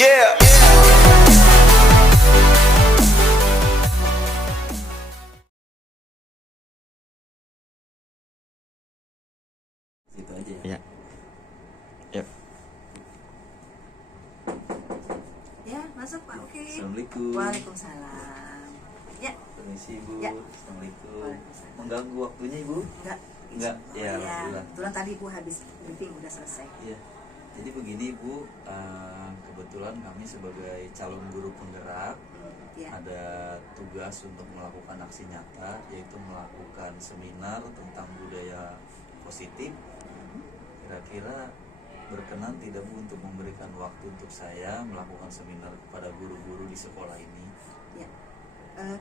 Yeah. Gitu aja ya. Ya. Yuk. Ya, masuk Pak. Oke. Assalamualaikum. Waalaikumsalam. Ya, Permisi Ibu. Ya. Assalamualaikum. Waalaikumsalam. Mengganggu waktunya Ibu? Enggak. Ya, alhamdulillah. Kebetulan tadi Ibu habis briefing udah selesai. Iya. Jadi begini Ibu, kebetulan kami sebagai calon guru penggerak Ya. ada tugas untuk melakukan aksi nyata, yaitu melakukan seminar tentang budaya positif. Kira-kira berkenan tidak Bu untuk memberikan waktu untuk saya melakukan seminar kepada guru-guru di sekolah ini? Ya.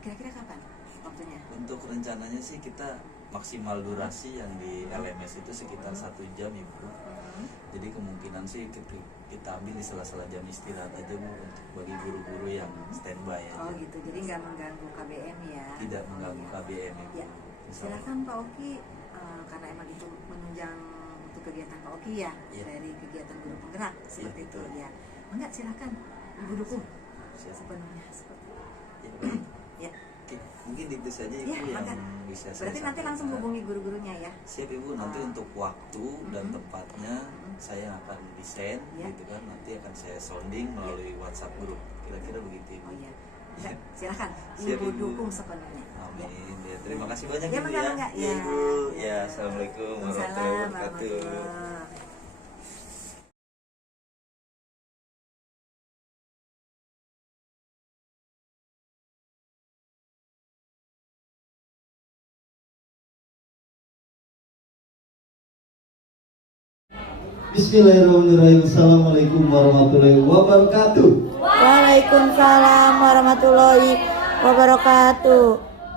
Kira-kira kapan waktunya? Untuk rencananya sih kita maksimal durasi yang di LMS itu sekitar 1 jam Ibu. Jadi kemungkinan sih kita ambil di sela-sela jam istirahat aja Bu, untuk bagi guru-guru yang standby aja. Oh gitu. Jadi nggak mengganggu KBM ya? Tidak mengganggu KBM Ibu. Ya. Silakan Pak Oki, karena emang itu menunjang untuk kegiatan Pak Oki ya, Ya. dari kegiatan guru penggerak seperti itu betul. ya. Enggak, silakan Ibu dukung Siap. sepenuhnya seperti itu. Ya, baik. Ya. Oke, mungkin itu saja Ibu Ya, yang maka. bisa saya Berarti nanti langsung sampaikan. hubungi guru-gurunya ya. Siap Ibu, nanti untuk waktu dan tempatnya saya akan desain Ya. gitu kan, nanti akan saya sounding melalui WhatsApp grup. Kira-kira begitu Ibu. Oh iya. Enggak, silakan Siap, Ibu Ibu. dukung sepenuhnya. Amin. Ya, terima kasih banyak Ya, Ibu enggak, ya. enggak. Ya, Ya. Ibu. Ya, Assalamualaikum warahmatullahi Waalaikumsalam wabarakatuh. warahmatullahi. Bismillahirrahmanirrahim. Assalamualaikum warahmatullahi wabarakatuh. Waalaikumsalam warahmatullahi wabarakatuh.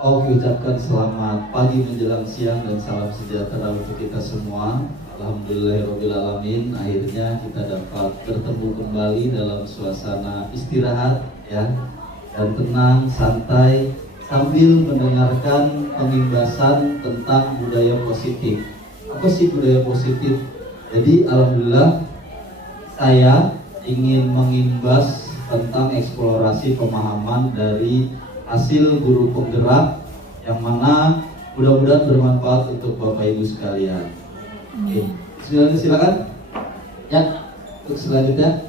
Oke, ucapkan selamat pagi menjelang siang dan salam sejahtera untuk kita semua. Alhamdulillahirrahmanirrahim. Akhirnya kita dapat bertemu kembali dalam suasana istirahat ya, dan tenang, santai sambil mendengarkan pengimbasan tentang budaya positif. Apa sih budaya positif? Jadi alhamdulillah saya ingin mengimbas tentang eksplorasi pemahaman dari hasil guru penggerak yang mana mudah-mudahan bermanfaat untuk Bapak Ibu sekalian. Oke, silakan. Ya, untuk selanjutnya.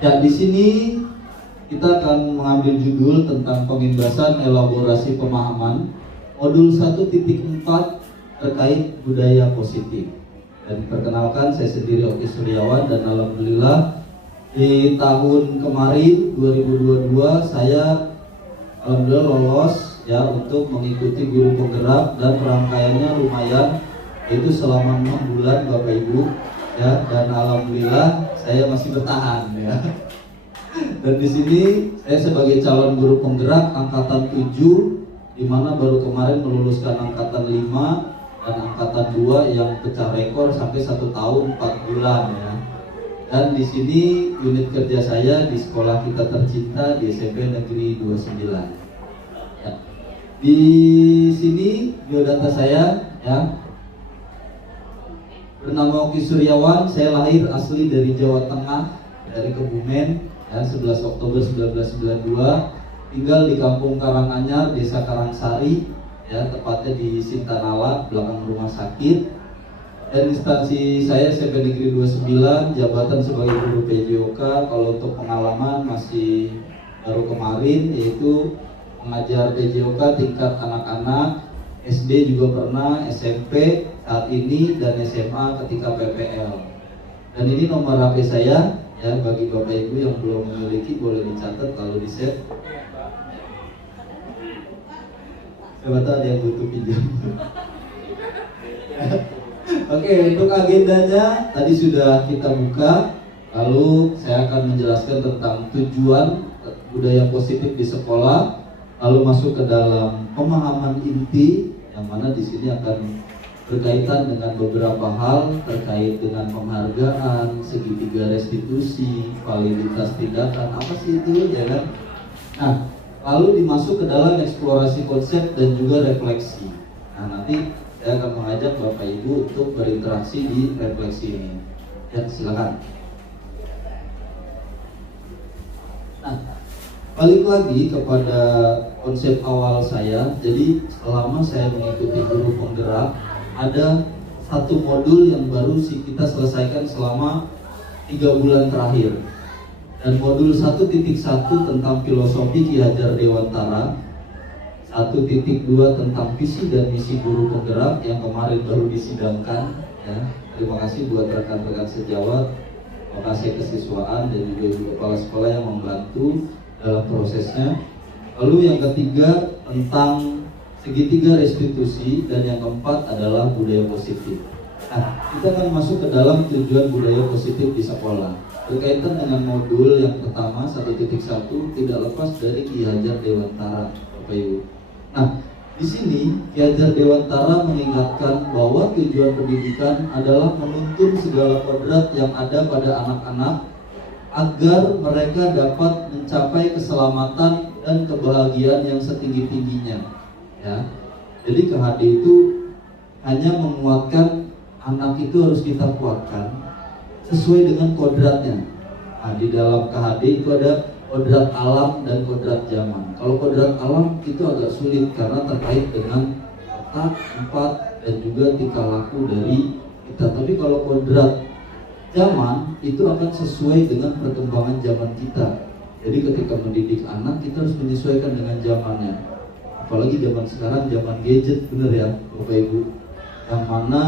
Ya, di sini kita akan mengambil judul tentang pengimbasan elaborasi pemahaman modul 1.4 terkait budaya positif. Dan perkenalkan, saya sendiri Oki Suryawan, dan alhamdulillah di tahun kemarin 2022 saya alhamdulillah lolos ya untuk mengikuti guru penggerak, dan rangkaiannya lumayan, yaitu selama 6 bulan Bapak Ibu ya, dan alhamdulillah saya masih bertahan ya. Dan di sini saya sebagai calon guru penggerak angkatan 7, di mana baru kemarin meluluskan angkatan 5 dan angkatan 2 yang pecah rekor sampai 1 tahun 4 bulan ya. Dan di sini unit kerja saya di sekolah kita tercinta di SMP Negeri 29. Ya. Di sini biodata saya ya. Bernama Oki Suryawan, saya lahir asli dari Jawa Tengah, dari Kebumen ya, 11 Oktober 1992. Tinggal di Kampung Karanganyar, Desa Karangsari ya, tepatnya di Sintanala, belakang rumah sakit. Dan instansi saya SMP Negeri 29, jabatan sebagai guru PJOK. Kalau untuk pengalaman masih baru kemarin, yaitu mengajar PJOK tingkat anak-anak, SD juga pernah, SMP saat ini, dan SMA ketika PPL. Dan ini nomor HP saya ya, bagi Bapak Ibu yang belum memiliki boleh dicatat kalau di save. Siapa tahu ada yang butuh pinjam. Oke, untuk agendanya tadi sudah kita buka. Lalu saya akan menjelaskan tentang tujuan budaya positif di sekolah. Lalu masuk ke dalam pemahaman inti, yang mana di sini akan berkaitan dengan beberapa hal terkait dengan penghargaan, segitiga restitusi, validitas tindakan, apa sih itu ya kan? Nah, lalu dimasuk ke dalam eksplorasi konsep dan juga refleksi. Nah, nanti saya akan mengajak Bapak Ibu untuk berinteraksi di refleksi ini. Ya, silakan. balik lagi kepada konsep awal saya. Jadi selama saya mengikuti guru penggerak, ada satu modul yang baru kita selesaikan selama 3 bulan terakhir. Dan modul 1.1 tentang filosofi Ki Hajar Dewantara, 1.2 tentang visi dan misi guru penggerak yang kemarin baru disidangkan. Ya, terima kasih buat rekan-rekan sejawat, lokasi kesiswaan dan juga ibu kepala sekolah yang membantu dalam prosesnya. Lalu yang ketiga tentang segitiga restitusi, dan yang keempat adalah budaya positif. Nah, kita akan masuk ke dalam tujuan budaya positif di sekolah. Berkaitan dengan modul yang pertama 1.1 tidak lepas dari Ki Hajar Dewantara, Bapak Ibu. Nah, di sini Ki Hajar Dewantara mengingatkan bahwa tujuan pendidikan adalah menuntun segala kodrat yang ada pada anak-anak agar mereka dapat mencapai keselamatan dan kebahagiaan yang setinggi-tingginya. Ya, jadi KHD itu hanya menguatkan anak itu harus kita kuatkan sesuai dengan kodratnya. Nah, di dalam KHD itu ada kodrat alam dan kodrat zaman. Kalau kodrat alam itu agak sulit karena terkait dengan otak, empat, dan juga tingkah laku dari kita. Tapi kalau kodrat zaman itu akan sesuai dengan perkembangan zaman kita. Jadi ketika mendidik anak kita harus menyesuaikan dengan zamannya. Apalagi zaman sekarang zaman gadget, bener ya Bapak Ibu. Yang mana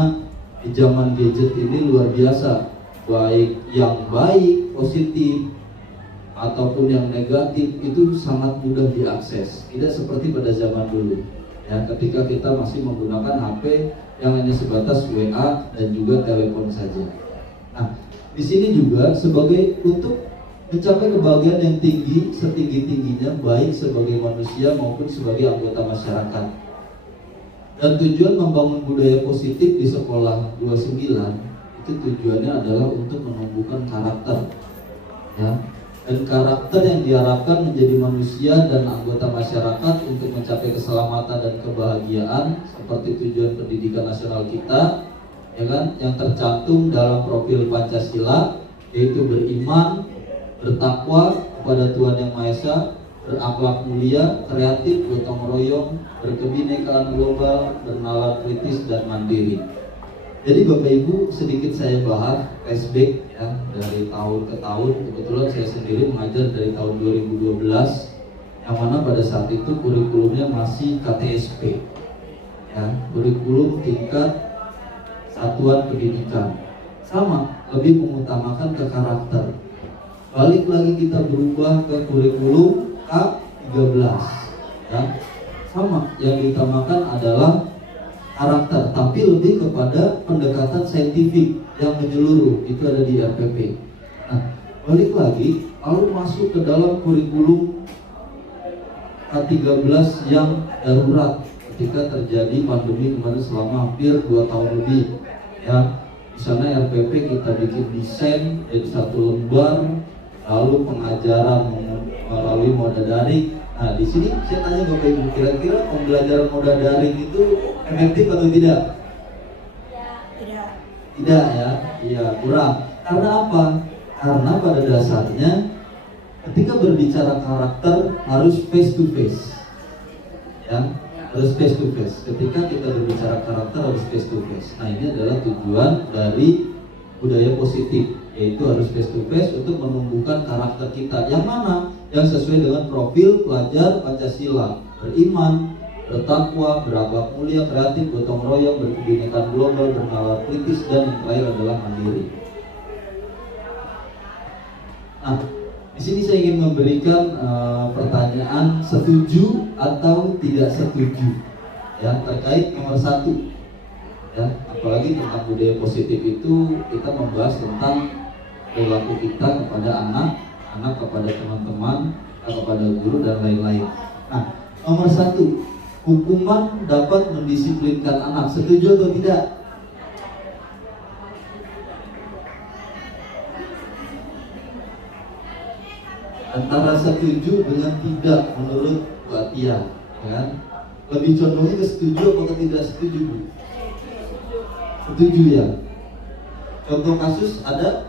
di zaman gadget ini luar biasa, baik yang baik, positif ataupun yang negatif itu sangat mudah diakses. Tidak seperti pada zaman dulu. Ya, ketika kita masih menggunakan HP yang hanya sebatas WA dan juga telepon saja. Nah, di sini juga sebagai untuk mencapai kebahagiaan yang tinggi, setinggi-tingginya, baik sebagai manusia maupun sebagai anggota masyarakat. Dan tujuan membangun budaya positif di sekolah 29 itu tujuannya adalah untuk menumbuhkan karakter, ya. Dan karakter yang diharapkan menjadi manusia dan anggota masyarakat untuk mencapai keselamatan dan kebahagiaan seperti tujuan pendidikan nasional kita, ya kan, yang tercantum dalam profil Pancasila, yaitu beriman, bertakwa kepada Tuhan Yang Maha Esa, berakhlak mulia, kreatif, gotong royong, berkebinekaan global, bernalar kritis dan mandiri. Jadi Bapak Ibu, sedikit saya bahas flashback ya dari tahun ke tahun. Kebetulan saya sendiri mengajar dari tahun 2012, yang mana pada saat itu kurikulumnya masih KTSP, ya, kurikulum tingkat satuan pendidikan. Sama, lebih mengutamakan ke karakter. Balik lagi kita berubah ke kurikulum K13, ya. Sama, yang diutamakan adalah karakter, tapi lebih kepada pendekatan saintifik yang menyeluruh, itu ada di RPP. Nah, balik lagi, lalu masuk ke dalam kurikulum K13 yang darurat ketika terjadi pandemi kemarin selama hampir 2 tahun lebih, ya. Di sana RPP kita bikin desain jadi 1 lembar, lalu pengajaran melalui moda daring. Nah, di sini saya tanya Bapak Ibu, kira-kira pembelajaran moda daring itu efektif atau tidak? Tidak ya, iya kurang. Karena apa? Karena pada dasarnya ketika berbicara karakter harus face to face, ya, harus face to face. Ketika kita berbicara karakter harus face to face. Nah, ini adalah tujuan dari budaya positif, yaitu harus face to face untuk menumbuhkan karakter kita. Yang mana? Yang sesuai dengan profil pelajar Pancasila, beriman, bertakwa, berakhlak mulia, kreatif, gotong royong, berkebinekaan global, bernalar kritis, dan yang terakhir adalah mandiri. Nah, di sini saya ingin memberikan pertanyaan setuju atau tidak setuju, ya, terkait nomor 1, ya, apalagi tentang budaya positif itu kita membahas tentang perilaku kita kepada anak kepada teman-teman, kepada guru dan lain-lain. Nah, nomor 1, hukuman dapat mendisiplinkan anak. Setuju atau tidak? Antara setuju dengan tidak menurut Bu Atia, kan? Lebih condongnya ke setuju atau tidak setuju, Bu? Setuju ya. Contoh kasus ada.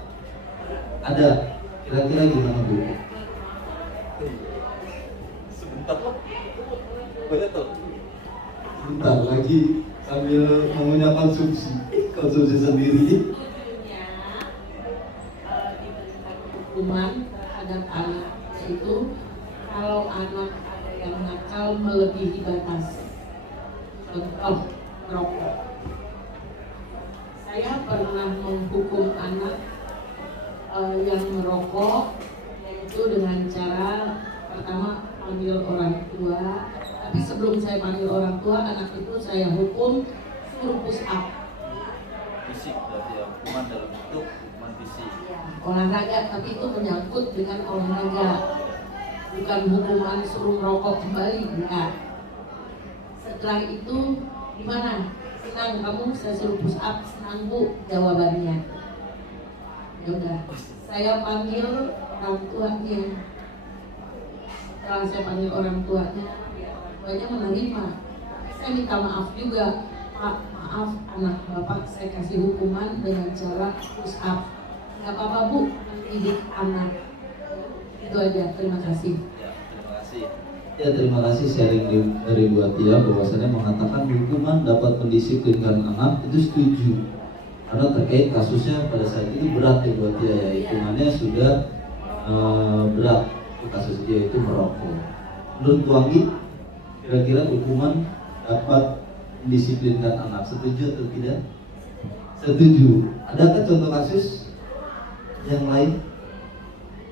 Kira-kira gimana, Bu? Bentar lagi sambil mengunyah konsumsi sendiri. Hukuman terhadap anak itu kalau anak ada yang nakal melebihi batas, contoh merokok. Saya pernah menghukum anak yang merokok, yaitu dengan cara pertama panggil orang tua. Tapi sebelum saya panggil orang tua, anak itu saya hukum suruh push up. Fisik berarti ya, hukuman dalam bentuk hukuman fisik. Olahraga, tapi itu menyangkut dengan olahraga, bukan hukuman suruh merokok kembali, enggak. Setelah itu gimana? Senang kamu, saya suruh push up, senang bu, jawabannya. Ya udah, saya panggil orang tuanya. Setelah saya panggil orang tuanya menerima. Saya minta maaf juga, Pak, maaf anak bapak saya kasih hukuman dengan cara push up. Gak apa-apa bu, mendidik anak. Itu aja, terima kasih. Ya, terima kasih. Ya, terima kasih sharing dari Bu Atia bahwasannya mengatakan hukuman dapat mendisiplinkan anak, itu setuju. Karena terkait kasusnya pada saat itu berat ya Bu Atia ya, hitungannya sudah berat kasus dia itu merokok. Menurut Bu Anggi, kira-kira hukuman dapat mendisiplinkan anak, setuju atau tidak? Setuju. Adakah contoh kasus yang lain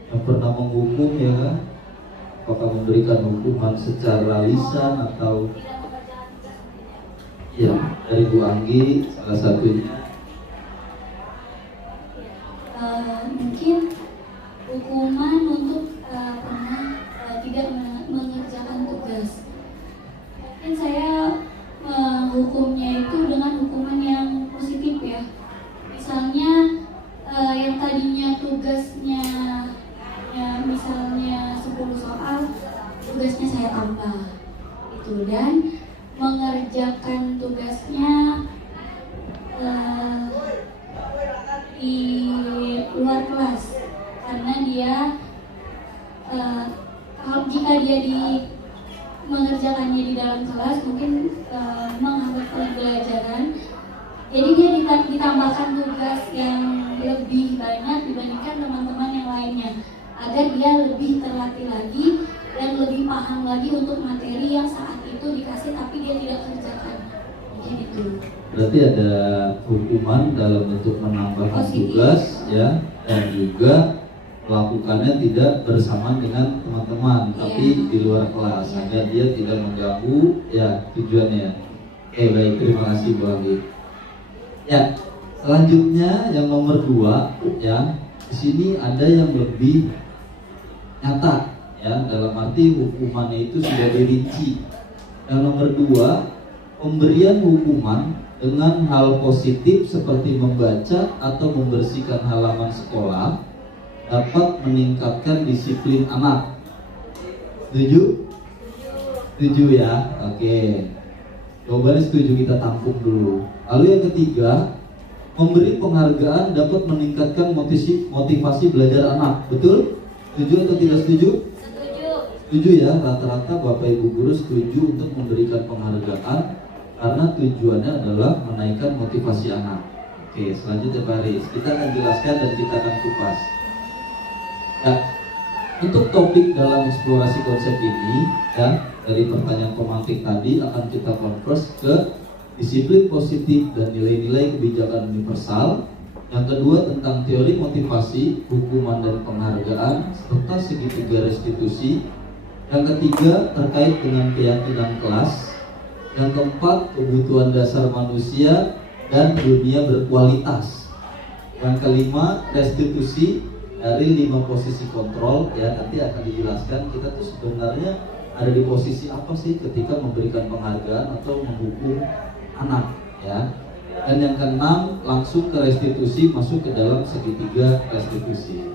yang pernah menghukum ya kan? Apakah memberikan hukuman secara lisan atau ya dari Bu Anggi salah satunya? Mungkin hukuman untuk pernah tidak mengerjakan tugas. Mungkin saya menghukumnya itu dengan hukuman yang positif ya. Misalnya yang tadinya tugasnya ya misalnya 10 soal, tugasnya saya tambah itu, dan mengerjakan tugasnya di luar kelas karena dia jika dia mengerjakannya di dalam kelas mungkin menghambat pembelajaran, jadi dia ditambahkan tugas yang lebih banyak dibandingkan teman-teman yang lainnya agar dia lebih terlatih lagi dan lebih paham lagi untuk materi yang saat itu dikasih tapi dia tidak kerjakan. Jadi itu. Berarti ada hukuman dalam bentuk menambahkan tugas ya, dan juga melakukannya tidak bersamaan dengan teman-teman tapi di luar kelas agar dia tidak mengganggu ya tujuannya. Oke, baik, terima kasih Bu Anggi. Ya, selanjutnya yang nomor 2 ya, di sini ada yang lebih nyata ya, dalam arti hukumannya itu sudah dirinci. Yang nomor 2, pemberian hukuman dengan hal positif seperti membaca atau membersihkan halaman sekolah dapat meningkatkan disiplin anak. Setuju? Setuju ya? Oke. Jawabannya setuju, kita tampung dulu. Lalu yang ketiga, memberi penghargaan dapat meningkatkan motivasi belajar anak. Betul? Setuju atau tidak setuju? Setuju. Setuju ya, rata-rata Bapak Ibu guru setuju untuk memberikan penghargaan karena tujuannya adalah menaikkan motivasi anak. Oke, selanjutnya Pak Haris, kita akan jelaskan dan kita akan kupas. Ya, untuk topik dalam eksplorasi konsep ini ya, dari pertanyaan pemantik tadi akan kita converse ke disiplin positif dan nilai-nilai kebijakan universal. Yang kedua tentang teori motivasi, hukuman dan penghargaan serta segitiga restitusi. Yang ketiga terkait dengan keyakinan kelas. Yang keempat kebutuhan dasar manusia dan dunia berkualitas. Yang kelima restitusi dari 5 posisi kontrol ya, nanti akan dijelaskan kita tuh sebenarnya ada di posisi apa sih ketika memberikan penghargaan atau menghukum anak ya. Dan yang keenam langsung ke restitusi, masuk ke dalam segitiga restitusi.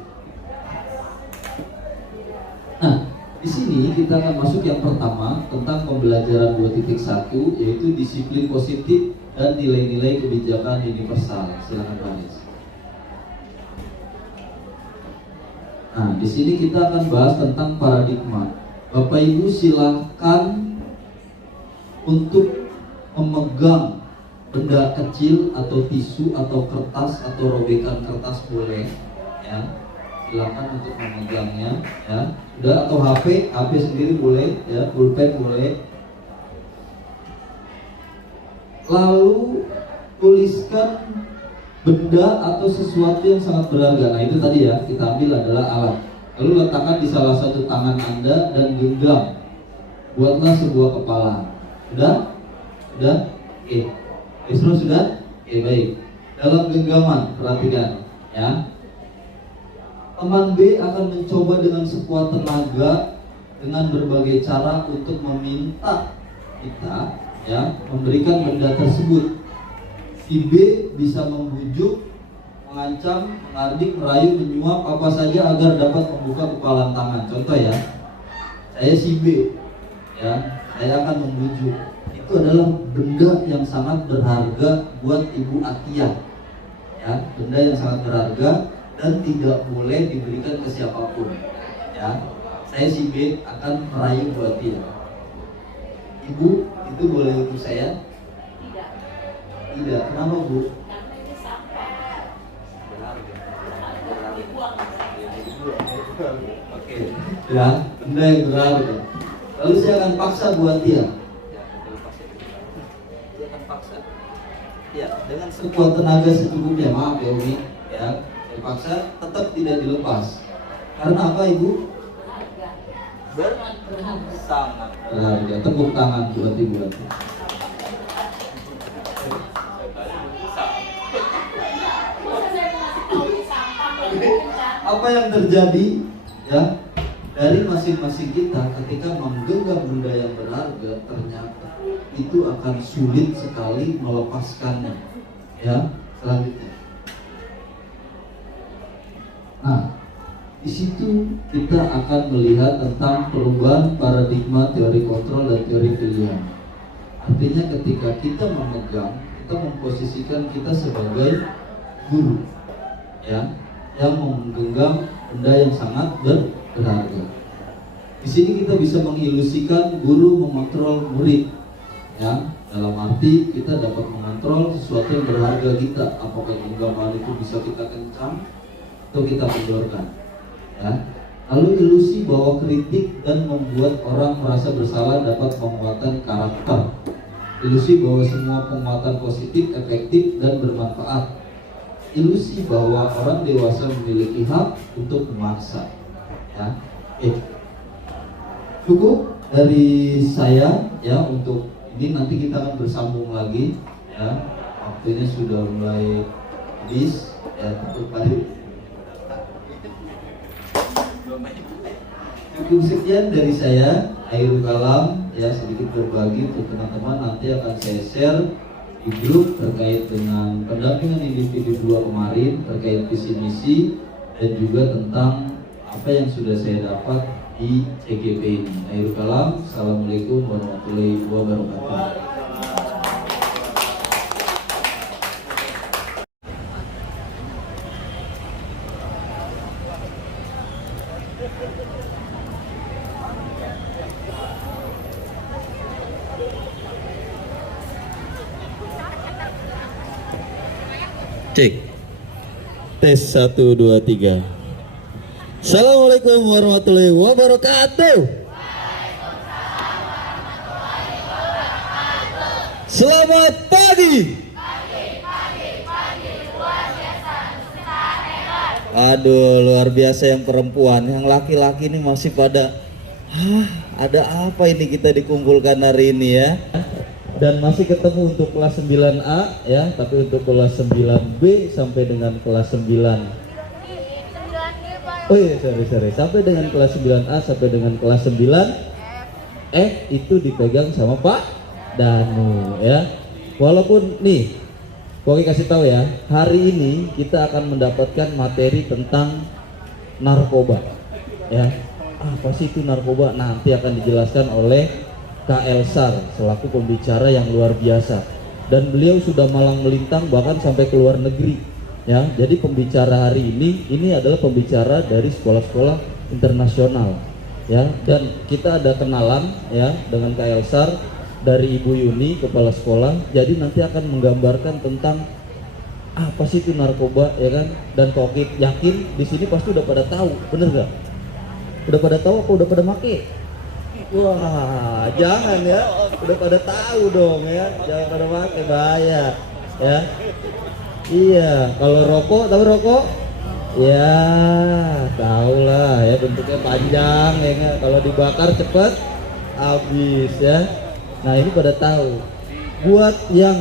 Nah, di sini kita akan masuk yang pertama tentang pembelajaran 2.1 yaitu disiplin positif dan nilai-nilai kebijakan universal. Silakan Pak Anies. Nah, di sini kita akan bahas tentang paradigma. Bapak Ibu silakan untuk memegang benda kecil atau tisu atau kertas atau robekan kertas boleh, ya. Silakan untuk memegangnya, ya. Udah, atau HP sendiri boleh, ya. Pulpen boleh. Lalu tuliskan benda atau sesuatu yang sangat berharga. Nah itu tadi ya, kita ambil adalah alat. Lalu letakkan di salah satu tangan Anda dan genggam. Buatlah sebuah kepala. Sudah? Oke. Semua sudah? Oke, baik. Dalam genggaman, perhatikan ya. Teman B akan mencoba dengan sekuat tenaga dengan berbagai cara untuk meminta kita ya memberikan benda tersebut. Si B bisa membujuk, mengancam, mengardik, merayu, menyuap apa saja agar dapat membuka kepalan tangan. Contoh ya, saya si B, ya, saya akan membujuk. Itu adalah benda yang sangat berharga buat Ibu Atia, ya, benda yang sangat berharga dan tidak boleh diberikan ke siapapun. Ya, saya si B akan merayu Bu Atia. Ibu, itu boleh untuk saya? Tidak, kenapa Bu? Oke, ya, benda yang berharga. Lalu saya akan paksa buat dia. Saya akan paksa. Ya, dengan sekuat tenaga secukupnya. Maaf ya Umi, ya. Saya paksa, tetap tidak dilepas. Karena apa Ibu? Sangat berharga. Tepuk tangan buat Ibu. Apa yang terjadi ya dari masing-masing kita ketika menggenggam benda yang berharga, ternyata itu akan sulit sekali melepaskannya ya. Selanjutnya, nah di situ kita akan melihat tentang perubahan paradigma teori kontrol dan teori pilihan. Artinya ketika kita memegang, kita memposisikan kita sebagai guru ya, yang menggenggam benda yang sangat berharga. Di sini kita bisa mengilusikan guru mengontrol murid, ya. Dalam arti kita dapat mengontrol sesuatu yang berharga kita. Apakah genggaman itu bisa kita kencang atau kita kendorkan, ya. Lalu ilusi bahwa kritik dan membuat orang merasa bersalah dapat menguatkan karakter. Ilusi bahwa semua penguatan positif, efektif dan bermanfaat. Ilusi bahwa orang dewasa memiliki hak untuk memaksa, ya. Cukup dari saya ya untuk ini, nanti kita akan bersambung lagi ya. Waktunya sudah mulai habis ya, tutup balik. Cukup sekian dari saya, Akhirul Kalam ya, sedikit berbagi untuk teman-teman. Nanti akan saya share di grup terkait dengan pendampingan individu 2 kemarin, terkait visi misi dan juga tentang apa yang sudah saya dapat di CGP ini. Akhirul Kalam, Assalamualaikum warahmatullahi wabarakatuh. Cek. Tes 1 2 3. Assalamualaikum warahmatullahi wabarakatuh. Selamat pagi. Aduh, luar biasa yang perempuan. Yang laki-laki ini masih pada ada apa ini kita dikumpulkan hari ini ya. Dan masih ketemu untuk kelas 9A ya, tapi untuk kelas 9B sampai dengan kelas 9. Oh iya, sorry. Sampai dengan kelas 9A sampai dengan kelas 9F itu dipegang sama Pak Danu ya. Walaupun nih, Koki kasih tahu ya, hari ini kita akan mendapatkan materi tentang narkoba ya. Apa sih itu narkoba? Nanti akan dijelaskan oleh Kak Elsar selaku pembicara yang luar biasa, dan beliau sudah malang melintang bahkan sampai ke luar negeri ya. Jadi pembicara hari ini adalah pembicara dari sekolah-sekolah internasional ya, dan kita ada kenalan ya dengan Kak Elsar dari Ibu Yuni, kepala sekolah. Jadi nanti akan menggambarkan tentang apa sih itu narkoba, ya kan? Dan Kokip yakin di sini pasti udah pada tahu, bener gak? Udah pada tahu apa udah pada make? Wah, jangan ya, udah pada tahu dong ya, jangan pada make, bahaya ya. Iya, kalau rokok, tahu rokok? Ya, tahu lah ya, bentuknya panjang ya nggak? Kalau dibakar cepet habis ya. Nah ini pada tahu. Buat yang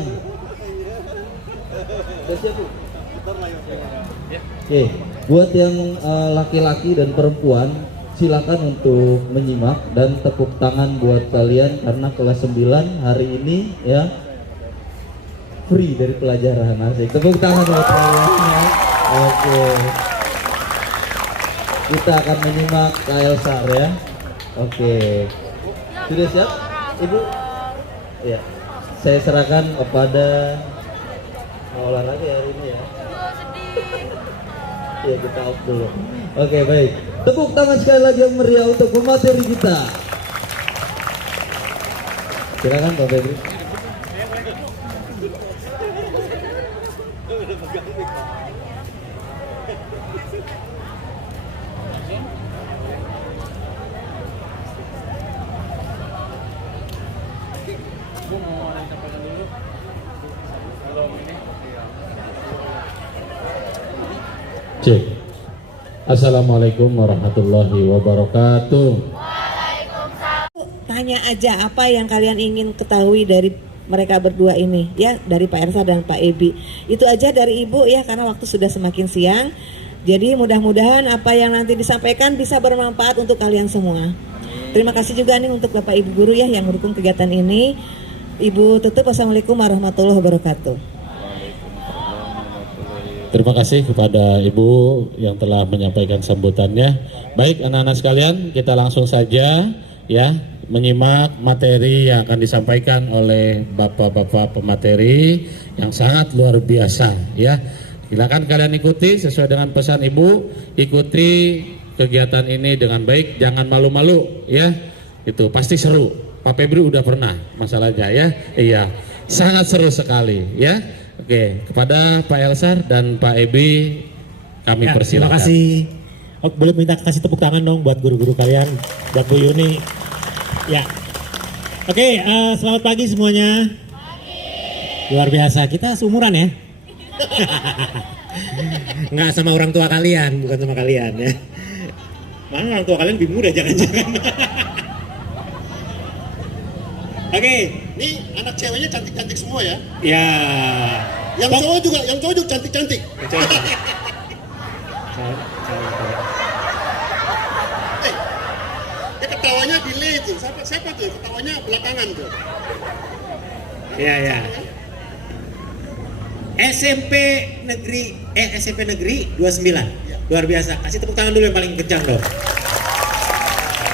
Oke, buat yang laki-laki dan perempuan silakan untuk menyimak dan tepuk tangan buat kalian karena kelas 9 hari ini ya free dari pelajaran. Asik. Tepuk tangan buat kalian ya. Oke. Kita akan menyimak Kak Elsar ya. Oke. Sudah siap, Ibu? Ya. Saya serahkan kepada olahraga hari ini ya. Ya kita off dulu. Oke baik. Tepuk tangan sekali lagi yang meriah untuk pemateri kita. Silakan Pak Febri. Cek. Assalamualaikum warahmatullahi wabarakatuh. Tanya aja apa yang kalian ingin ketahui dari mereka berdua ini ya, dari Pak Ersa dan Pak Ebi. Itu aja dari Ibu ya, karena waktu sudah semakin siang. Jadi mudah-mudahan apa yang nanti disampaikan bisa bermanfaat untuk kalian semua. Terima kasih juga nih untuk Bapak Ibu guru ya yang mendukung kegiatan ini. Ibu tutup. Wassalamualaikum warahmatullahi wabarakatuh. Terima kasih kepada Ibu yang telah menyampaikan sambutannya. Baik anak-anak sekalian, kita langsung saja ya menyimak materi yang akan disampaikan oleh bapak-bapak pemateri yang sangat luar biasa ya. Silakan kalian ikuti sesuai dengan pesan Ibu, ikuti kegiatan ini dengan baik, jangan malu-malu ya. Itu pasti seru. Pak Febri udah pernah masalahnya ya. Iya, sangat seru sekali ya. Oke, kepada Pak Elsar dan Pak Ebi kami ya, persilakan. Terima kasih. Oh, boleh minta kasih tepuk tangan dong buat guru-guru kalian, buat Bu Yuni. Ya. Oke, selamat pagi semuanya. Luar biasa, kita seumuran ya. Nggak sama orang tua kalian, bukan sama kalian ya. Mana orang tua kalian lebih muda jangan-jangan. Oke, ini anak ceweknya cantik-cantik semua ya. ya. Yang cowok juga cantik-cantik. Ya ketawanya delay tuh. Siapa tuh? Ketawanya belakangan tuh. Ya. SMP Negeri 29. Luar biasa. Kasih tepuk tangan dulu yang paling kencang dong.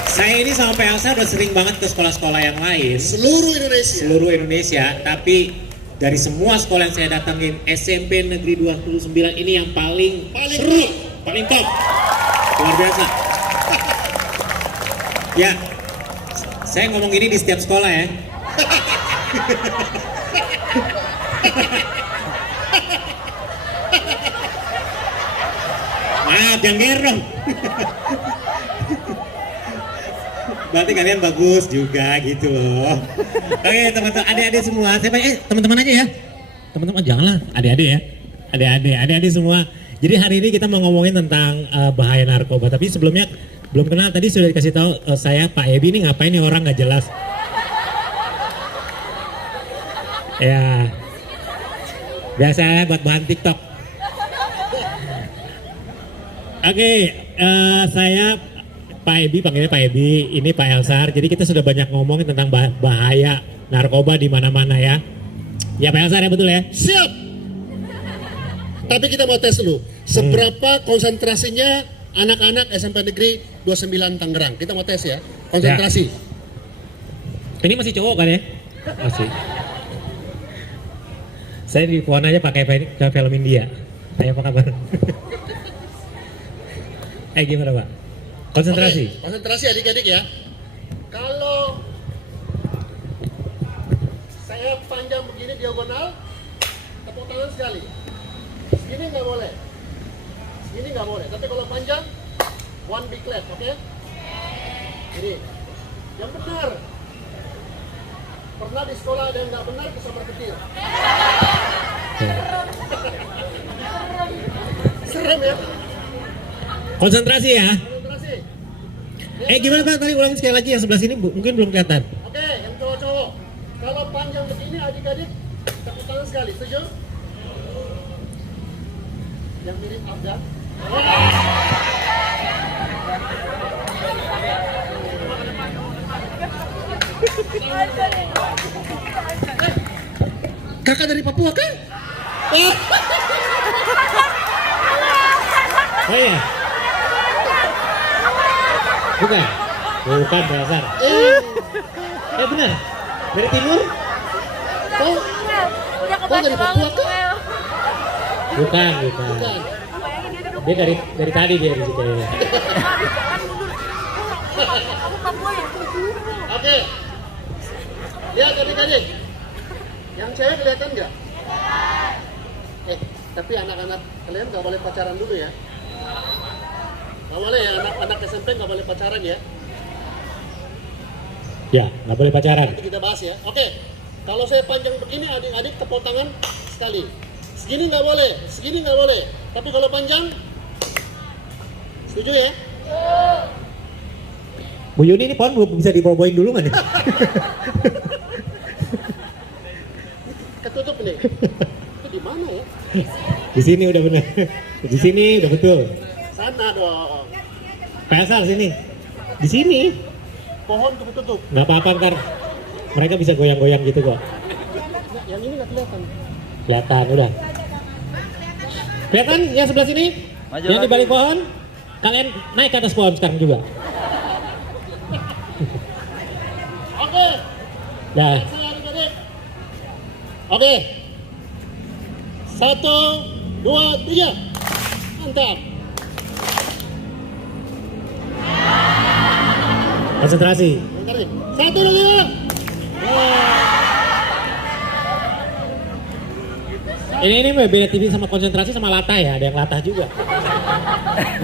Saya ini sama Pak Elsa udah sering banget ke sekolah-sekolah yang lain. Seluruh Indonesia. Tapi dari semua sekolah yang saya datangin, SMP Negeri 29 ini yang paling seru, paling top. Luar biasa. Ya, saya ngomong gini di setiap sekolah ya. Maaf, jangan gerong. Berarti kalian bagus juga gitu loh. Oke teman-teman, adik-adik semua. Saya teman-teman aja ya. Teman-teman janganlah, adik-adik ya. Adik-adik semua. Jadi hari ini kita mau ngomongin tentang bahaya narkoba. Tapi sebelumnya belum kenal, tadi sudah dikasih tahu saya Pak Ebi ini ngapain nih orang nggak jelas. Ya. Biasa buat bahan TikTok. Oke, saya Pak Ebi, panggilnya Pak Ebi, ini Pak Elsar. Jadi kita sudah banyak ngomongin tentang bahaya narkoba di mana-mana ya. Ya Pak Elsar ya, betul ya? Siap. Tapi kita mau tes dulu. Seberapa konsentrasinya anak-anak SMP Negeri 29 Tangerang? Kita mau tes ya. Konsentrasi. Ya. Ini masih cowok kan ya? Masih. Saya di phone aja pakai film India. Ayo apa kabar? Gimana Pak? Konsentrasi. Oke, konsentrasi adik-adik ya. Kalau saya panjang begini diagonal, tepuk tangan sekali. Segini nggak boleh. Segini nggak boleh. Tapi kalau panjang, one big clap, oke? Ini. Yang benar. Pernah di sekolah ada yang nggak benar, kesambar petir. Serem ya? Konsentrasi ya. Konsentrasi. Gimana Pak? Tadi ulang sekali lagi yang sebelah sini, mungkin belum kelihatan. Oke, yang cowok-cowok. Kalau panjang begini adik-adik, tepuk tangan sekali, setuju? Yang mirip Afgan. Kakak dari Papua kan? Oh iya. Bukan. Bukan dasar. Benar. Dari timur? Oh dari Papua kan? Bukan. Bukan. Dia dari tadi dia di situ. Oke. Lihat adik-adik. Yang cewek kelihatan nggak? Tapi anak-anak kalian nggak boleh pacaran dulu ya. Nggak boleh ya, anak-anak SMP nggak boleh pacaran ya. Ya, nggak boleh pacaran. Nanti kita bahas ya. Oke. Kalau saya panjang begini adik-adik tepuk tangan sekali. Segini nggak boleh, segini nggak boleh. Tapi kalau panjang, setuju ya? Bu Yuni ini pohon belum bisa dibawa-bawain dulu nggak nih? Ketutup nih. Itu di mana ya? Di sini udah benar. Di sini udah betul. Sana dong. Pasal sini. Di sini. Pohon tutup. Nggak apa-apa ntar. Mereka bisa goyang-goyang gitu kok. Yang ini nggak kelihatan. Kelihatan udah. Kelihatan yang sebelah sini? Maju yang di lagi. balik pohon? Kalian naik ke atas pohon sekarang juga. Oke. Nah, Saya adik-adik. Oke. 1, 2, 3. Mantap. konsentrasi. Bentar nih. 1, 2, 3. Ini beda tipis sama konsentrasi sama latah ya, ada yang latah juga.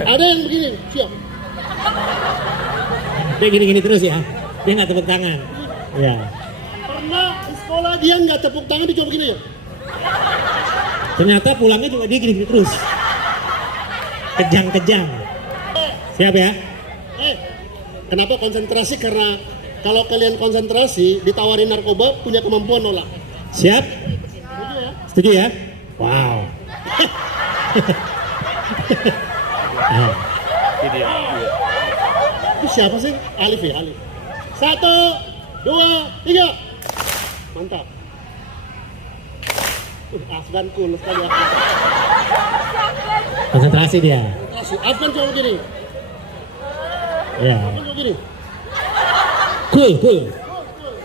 Ada yang begini, siap. Dia gini-gini terus ya, dia nggak tepuk tangan. Ya. Pernah di sekolah dia nggak tepuk tangan, dia cuma begini ya. Ternyata pulangnya juga dia gini-gini terus. Kejang-kejang. Siap ya? Kenapa konsentrasi? Karena kalau kalian konsentrasi, ditawarin narkoba, punya kemampuan nolak. Siap? Setuju ya? Setuju ya? Wow. Itu siapa sih? Alif ya, Alif. 1, 2, 3. Mantap. Afgan cool sekali Afgan. Konsentrasi dia. Konsentrasi. Afgan cuma begini. Ya. Afgan cuma begini. Cool.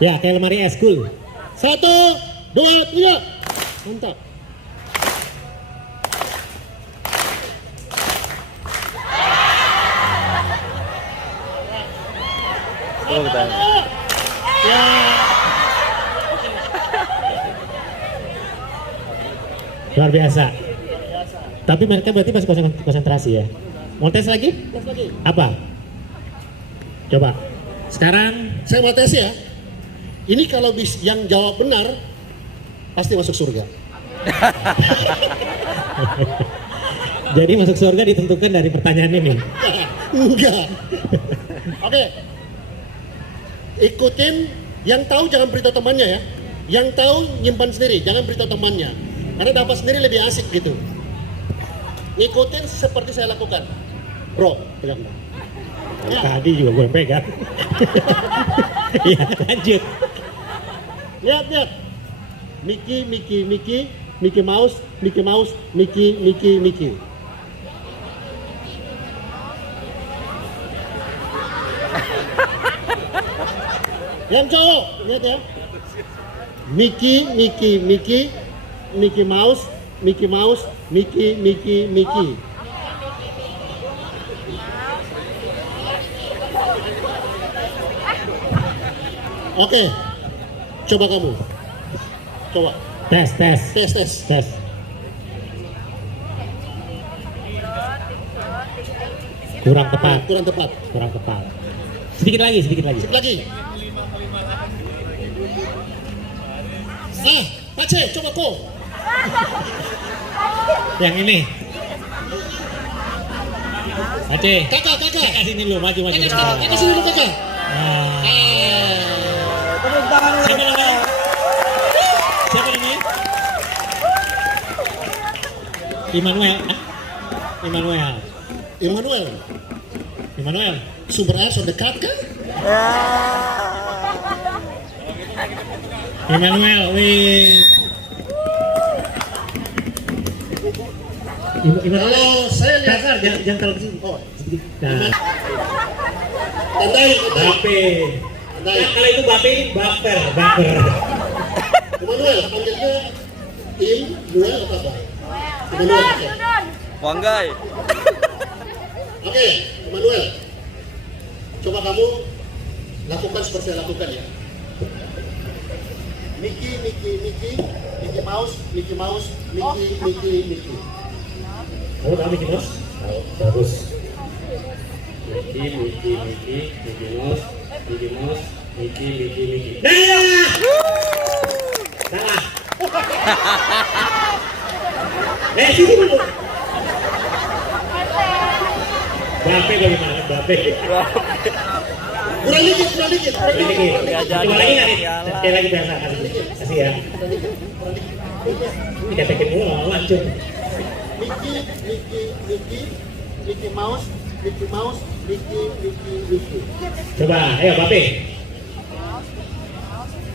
Ya, kayak lemari es, cool. 1, 2, 3. Mantap. Ya. Luar biasa. Tapi mereka berarti masih konsentrasi ya. Mau tes lagi? Tes lagi. Apa? Coba. Sekarang Saya mau tes ya. Ini kalau yang jawab benar pasti masuk surga. jadi masuk surga ditentukan dari pertanyaan ini. Enggak. Oke. Ikutin, yang tahu jangan beritahu temannya ya. Yang tahu nyimpan sendiri, jangan beritahu temannya. Karena dapat sendiri lebih asik gitu. Ikutin seperti saya lakukan. Bro, pegang bro. Ya. Tadi juga gue yang pegang. Ya, lanjut. Lihat. Mickey Mouse, Mickey. Yang cowok, lihat ya. Mickey Mouse, Mickey. Oke, coba kamu. Coba. Tes. Tes. Kurang tepat. Kurang tepat. Sedikit lagi. Sedikit lagi. Pak C, coba kok. Yang ini. Aceh. Kakak. Kakak sini dulu, maju. Kakak sini dulu, kakak. Siapa ini? Immanuel. Sumber air so dekat kan? Immanuel, wih. Kalau saya lihat, jangan terlalu kesini. oh, Nah, tandai. Bape. Tandai. Kalau itu Bape ini baper. Immanuel, panggilnya Immanuel atau apa? Immanuel. Wanggai. Oke, Immanuel. Coba kamu lakukan seperti saya lakukan ya. Mickey Mouse. Kamu tahu Mickey Mouse? Tahu, bagus. Mickey Mouse. Nah! Salah. Sini dulu. Bape bagaimana? Bape. Kurang dikit. Coba lagi nggak nih? Sekali lagi biasa. Kasih ya. Dikatakan mulu lancung. Mickey Mouse. Coba, ayo Bape.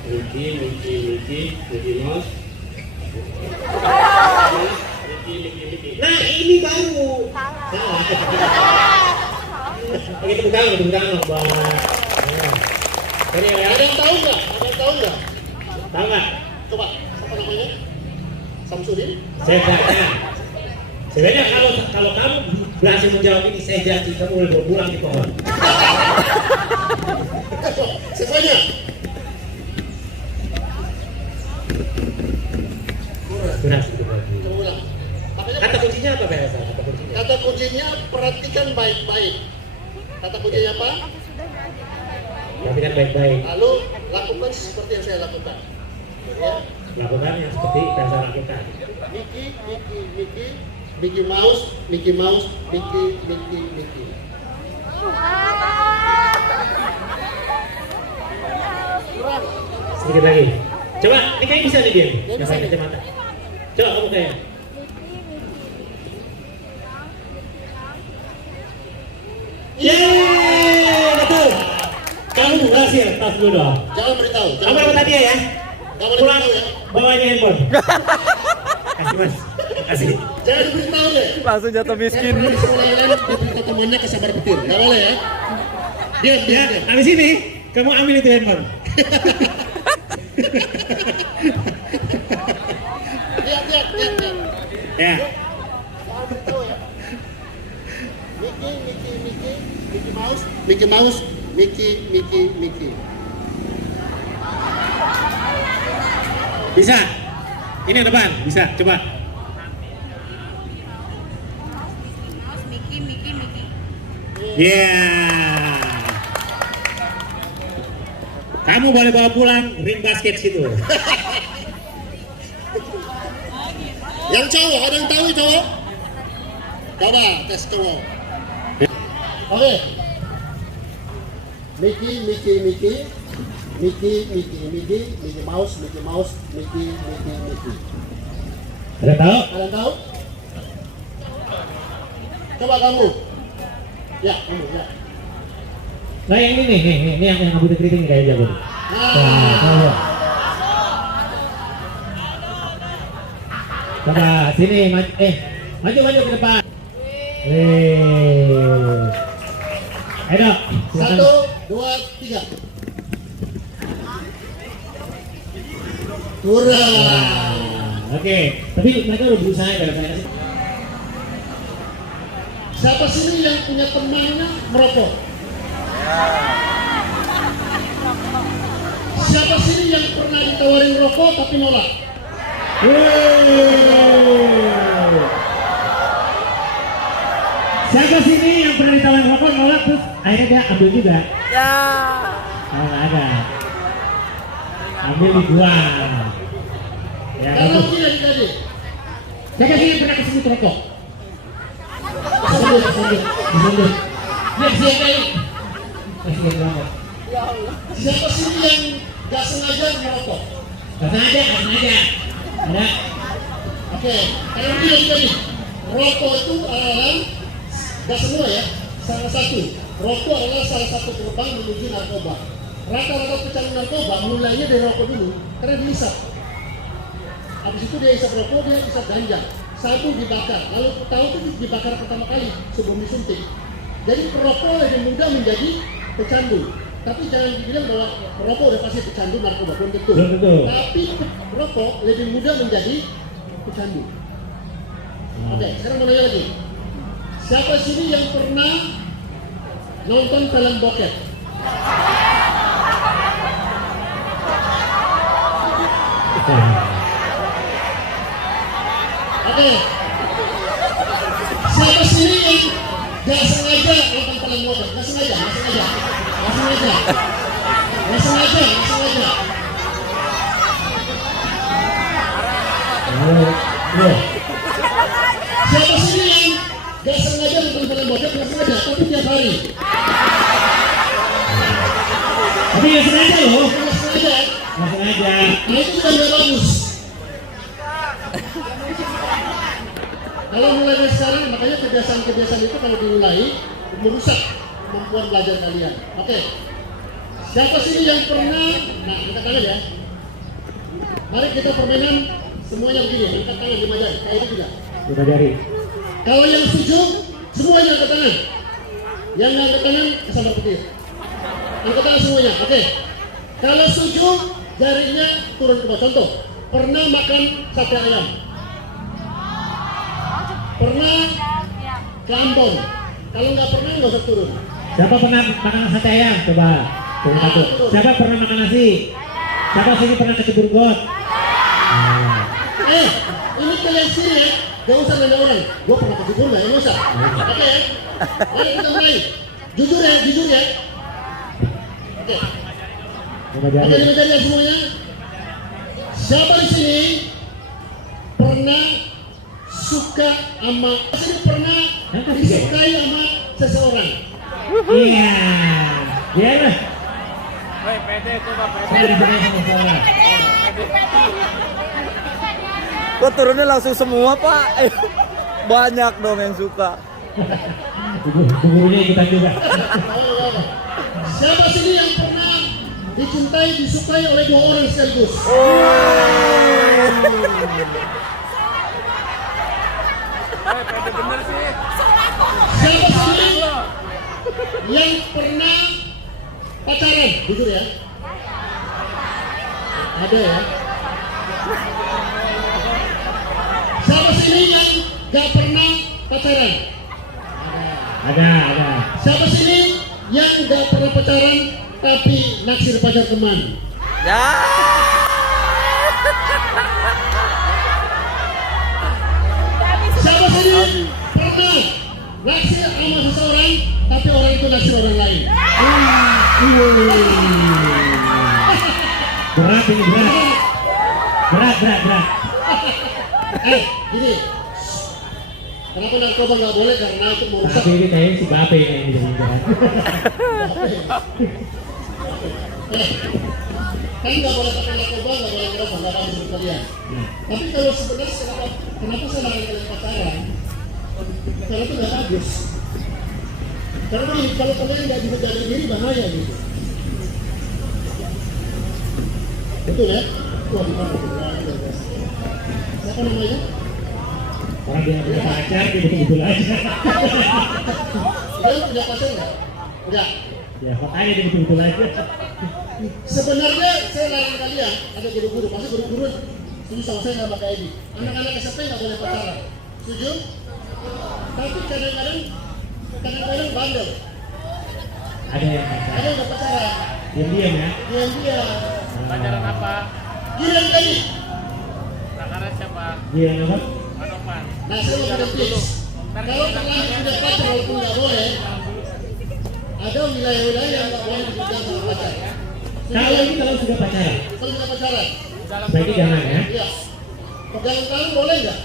Mickey Mouse. Nah, ini baru. Salah. Oke, tepuk tangan dong, Bang. Ada yang tahu nggak? Tahu nggak? Coba, apa namanya? Samsudin? Sebenarnya kalau kamu berhasil menjawab ini, saya janji kamu boleh berpulang di pohon. Siswanya? Berhasil. Kamu ulang. Kata kuncinya apa biasa? Kata kuncinya perhatikan baik-baik. Kata kuncinya apa? Perhatikan baik-baik. Lalu lakukan seperti yang saya lakukan. Ya. Lakukan yang seperti yang saya lakukan. Mickey Mouse. Sedikit lagi. Coba, ini kayaknya bisa nih dia. Nggak pakai kacamata. Coba kamu kayak. Yeay, betul. Kamu berhasil, tas dulu dong. Jangan beritahu. Kamu dapat hadiah ya? Jangan Pulang, beritahu ya. bawa aja handphone. Kasih mas, kasih. Jangan diberitahu deh. Langsung jatuh miskin. Di sekolah yang lain diberitahu temannya ke sabar petir. Nggak boleh ya. Diam. Habis ini kamu ambil itu handphone. Lihat. Ya. Mickey Mouse. Bisa. Ini yang depan, bisa. Coba. Yeah. Kamu boleh bawa pulang ring basket situ. Yang cowok, ada yang tahu cowok? Coba tes cowok. Oke. Mickey Mouse. Ada tahu? Ada yang tahu? Coba kamu. Ya, kamu ya. Nah yang ini nih yang rambutnya keriting kayak jago. Nah, coba sini maju ke depan. Ayo, 1, 2, 3. Kurang. Oke, tapi mereka udah berusaha ya saya. Siapa sini yang punya temannya merokok? Siapa sini yang pernah ditawarin rokok tapi nolak? Siapa sini yang pernah ditawarin rokok nolak terus akhirnya dia ambil juga? Ya. Oh, ada. Ambil dijual. Ya, Kalau bagus. tidak dikasih. Siapa sih yang pernah kesini rokok? Kesini. Dia siapa? Kasihan banget. Siapa sini yang gak sengaja merokok? Gak sengaja. Ada. Oke, kalau tidak dikasih. Rokok itu adalah gak semua ya, salah satu. Rokok adalah salah satu gerbang menuju narkoba. Rata-rata pecandu narkoba mulainya dari rokok dulu, karena dihisap. Habis itu dia isap rokok, dia isap ganja. Satu dibakar, lalu tahu itu dibakar pertama kali sebelum disuntik. Jadi perokok lebih mudah menjadi pecandu. Tapi jangan dibilang bahwa perokok udah pasti pecandu narkoba, belum tentu. Tapi perokok lebih mudah menjadi pecandu. Oke, sekarang mau nanya lagi. Siapa sini yang pernah nonton film bokep? Oke. Siapa sini yang gak sengaja nonton film bokep? Gak sengaja. Siapa sini yang gak sengaja nonton film bokep? Gak sengaja, tapi tiap hari. Tapi gak sengaja loh. Gak sengaja. Nah itu kan gak bagus. Kalau mulai dari sekarang, makanya kebiasaan-kebiasaan itu kalau dimulai merusak kemampuan belajar kalian. Oke. Siapa sini yang pernah? Nah, angkat tangan ya. Mari kita permainan semuanya begini. Angkat tangan 5 jari. Kayak ini juga. 5 jari. Kalau yang setuju, semuanya angkat tangan. Yang nggak angkat tangan, kesambal petir. Angkat tangan semuanya. Oke. Kalau setuju, jarinya turun ke bawah. Contoh, pernah makan sate ayam. Pernah ke Ambon. Kalau nggak pernah, nggak usah turun. Siapa pernah makan sate ayam? Coba. Siapa pernah makan nasi? Siapa sini pernah kecebur got? Ini kalian sini ya. Gak usah nanya orang. Gua pernah kecebur nggak? Gak usah. Oke ya. Mari kita mulai. Jujur ya. Oke. Oke, 5 jari ya semuanya. Siapa di sini pernah suka sama? Sini pernah disukai sama seseorang? Iya. Iya lah. Saya disukai sama seseorang. Kok turunnya langsung semua pak? Banyak dong yang suka. Gurunya ikutan juga. Siapa sini yang pernah dicintai, disukai oleh 2 orang sekaligus? Siapa sini yang pernah pacaran? Jujur ya. Ada ya. Siapa sini yang gak pernah pacaran? Ada. Siapa sini yang gak pernah pacaran tapi naksir pacar teman? Ya. Siapa sini pernah naksir sama seseorang tapi orang itu naksir orang lain? Berat ini, berat. Gini. Kenapa narkoba nggak boleh? Karena itu merusak. Tapi ini kayaknya si Bape ini yang jalan. Kan nggak boleh pakai narkoba, nggak boleh ngerokok, nggak apa menurut kalian. Tapi kalau sebenarnya kenapa saya larang kalian pacaran? Karena itu nggak bagus. Karena kalau kalian nggak bisa jaga diri bahaya gitu. Betul ya? Wah, di mana? Siapa namanya? Orang dia punya pacar, dia betul-betul aja. Kalian punya pacar nggak? Enggak. Ya makanya dia betul-betul aja. Sebenarnya saya larang kalian, ada guru-guru, pasti guru-guru setuju sama saya nggak pakai ini. Anak-anak SMP nggak boleh pacaran, setuju? Tapi kadang-kadang bandel. Ada yang pacaran. Ada yang udah pacaran. Diam-diam ya. Diam-diam. Pacaran apa? Gilang tadi. Pacaran siapa? Gilang apa? Manoman. Nah, saya mau berikan tips. Kalau terlanjur punya pacar walaupun nggak boleh, ada wilayah-wilayah yang nggak boleh dipegang sama pacar. Kalau sudah pacaran, Kalau sudah pacaran, sebaiknya jangan ya. iya. Pegangan tangan boleh nggak?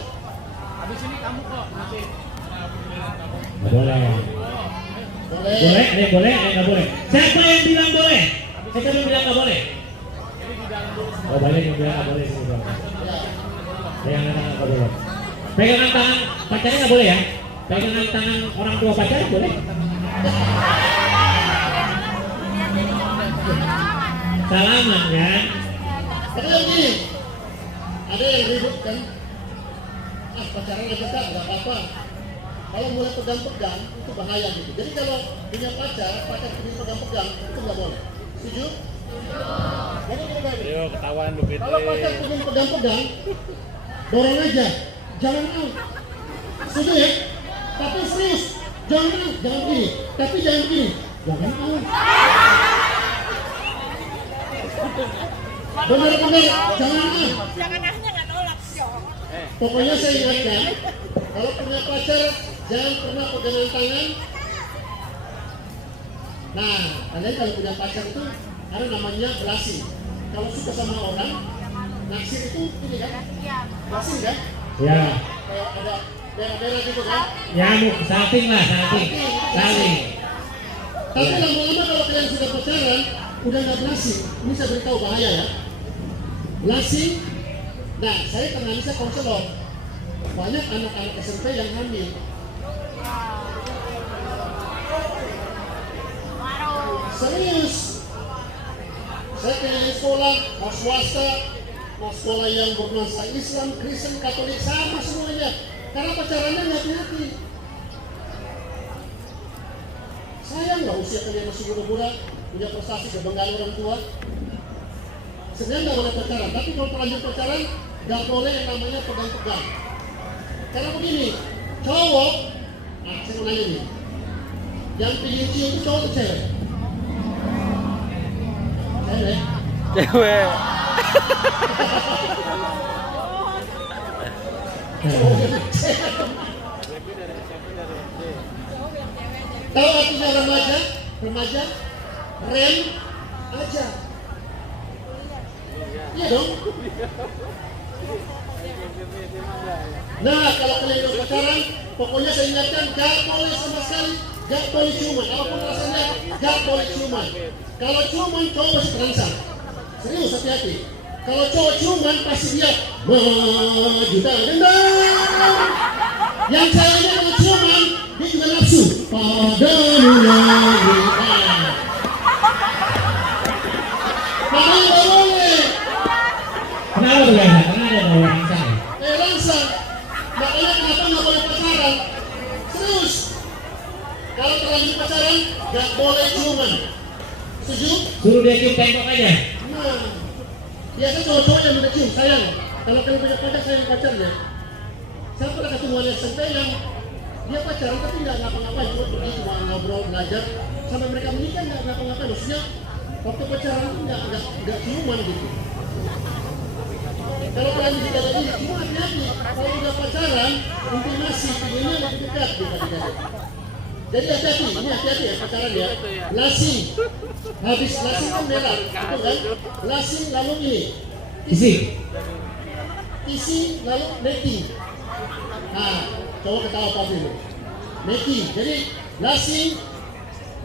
Habis ini kamu kok nanti. Boleh. Boleh. Boleh, ada yang boleh, ada yang nggak boleh. Siapa yang bilang boleh? Siapa yang bilang nggak boleh? Oh, banyak yang bilang nggak boleh. Pegangan tangan nggak boleh. Pegangan tangan pacarnya nggak boleh ya? Pegangan tangan orang tua pacar boleh? Salaman kan? Ada yang gini, ada yang ribut kan? Pacaran udah dekat, nggak apa-apa. Kalau mulai pegang-pegang itu bahaya gitu. Jadi kalau punya pacar punya pegang-pegang itu nggak boleh. Setuju? Ayo ketahuan lu gitu. Kalau pacar punya pegang-pegang, dorong aja, jangan out. Setuju ya? Tapi serius, jangan out, jangan gini. Tapi jangan gini, jangan out. Benar-benar jangan out. Jangan ahnya nggak nolak. Pokoknya saya ingatkan, kalau punya pacar jangan pernah pegangan tangan. Nah, kalian kalau punya pacar itu ada namanya blushing. Kalau suka sama orang, naksir itu ini kan? Blushing kan? Ya. Kayak ada merah-merah gitu kan? Nyamuk, salting lah, salting. Saling. Tapi lama-lama kalau kalian sudah pacaran, udah nggak blushing. Ini saya beritahu bahaya ya. Blushing. Nah, saya analisa konselor. Banyak anak-anak SMP yang hamil. Serius. Saya keliling sekolah, mau swasta, mau sekolah yang bernuansa Islam, Kristen, Katolik, sama semuanya. Karena pacarannya nggak hati-hati. Sayang nggak usia kalian masih muda-muda, punya prestasi, kebanggaan orang tua. Sebenarnya nggak boleh pacaran, tapi kalau terlanjur pacaran, nggak boleh yang namanya pegang-pegang. Karena begini, cowok, nah saya mau nanya nih, yang pingin cium itu cowok atau cewek? Cewek. Cewek. Tahu artinya remaja? Remaja, rem aja. Iya dong. Nah, kalau kalian udah pacaran, pokoknya saya ingatkan, gak boleh sama sekali, gak boleh ciuman. Apapun rasanya, gak boleh ciuman. Kalau ciuman, cowok masih terangsang. Serius, hati-hati. Kalau cowok ciuman, pasti dia majuta dendam. Yang ceweknya kalau ciuman, dia juga nafsu. Padamu lagi. Makanya gak boleh. Kenapa tuh guys? Karena ada orang langsung. Langsung. Makanya kenapa nggak boleh pacaran? Serius. Kalau terlanjur pacaran, nggak boleh ciuman. Setuju? Suruh dia cium tembok aja. Nah, biasa cowok-cowok yang udah cium, sayang. Kalau kalian punya pacar, sayang pacarnya. Saya pernah ketemu anak SMP yang dia pacaran tapi nggak ngapa-ngapain, cuma pergi cuma ngobrol, belajar, sampai mereka menikah nggak ngapa-ngapain. Maksudnya waktu pacaran itu nggak ciuman gitu. Kalau kalian tidak lagi, cuma hati-hati. Kalau udah pacaran, intimasi, pinginnya lebih dekat dibandingkan. Jadi hati-hati, ini hati-hati ya pacaran ya. Lasing, habis lasing kan merah, betul kan? Lasing lalu ini, isi lalu netting. Nah, cowok ketawa apa dulu? Netting, jadi lasing,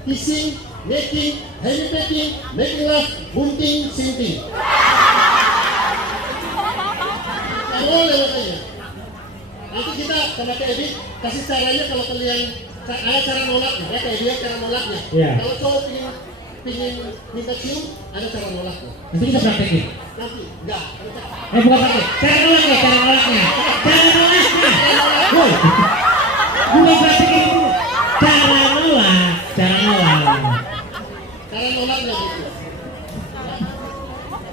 kissing, netting, heavy petting, making love, bunting, sinting. Boleh makanya. Nanti kita sama Kak Ebi kasih caranya kalau kalian ada cara nolaknya, ya kayak dia cara nolaknya. Iya. Kalau cowok pingin minta cium, ada cara nolaknya. Nanti kita praktekin. Nanti, enggak. Bukan praktek. Cara nolaknya, cara nolaknya. Cara nolaknya. Woi. Bukan praktekin itu. Cara nolak, cara nolak. Cara nolaknya gitu. Ya.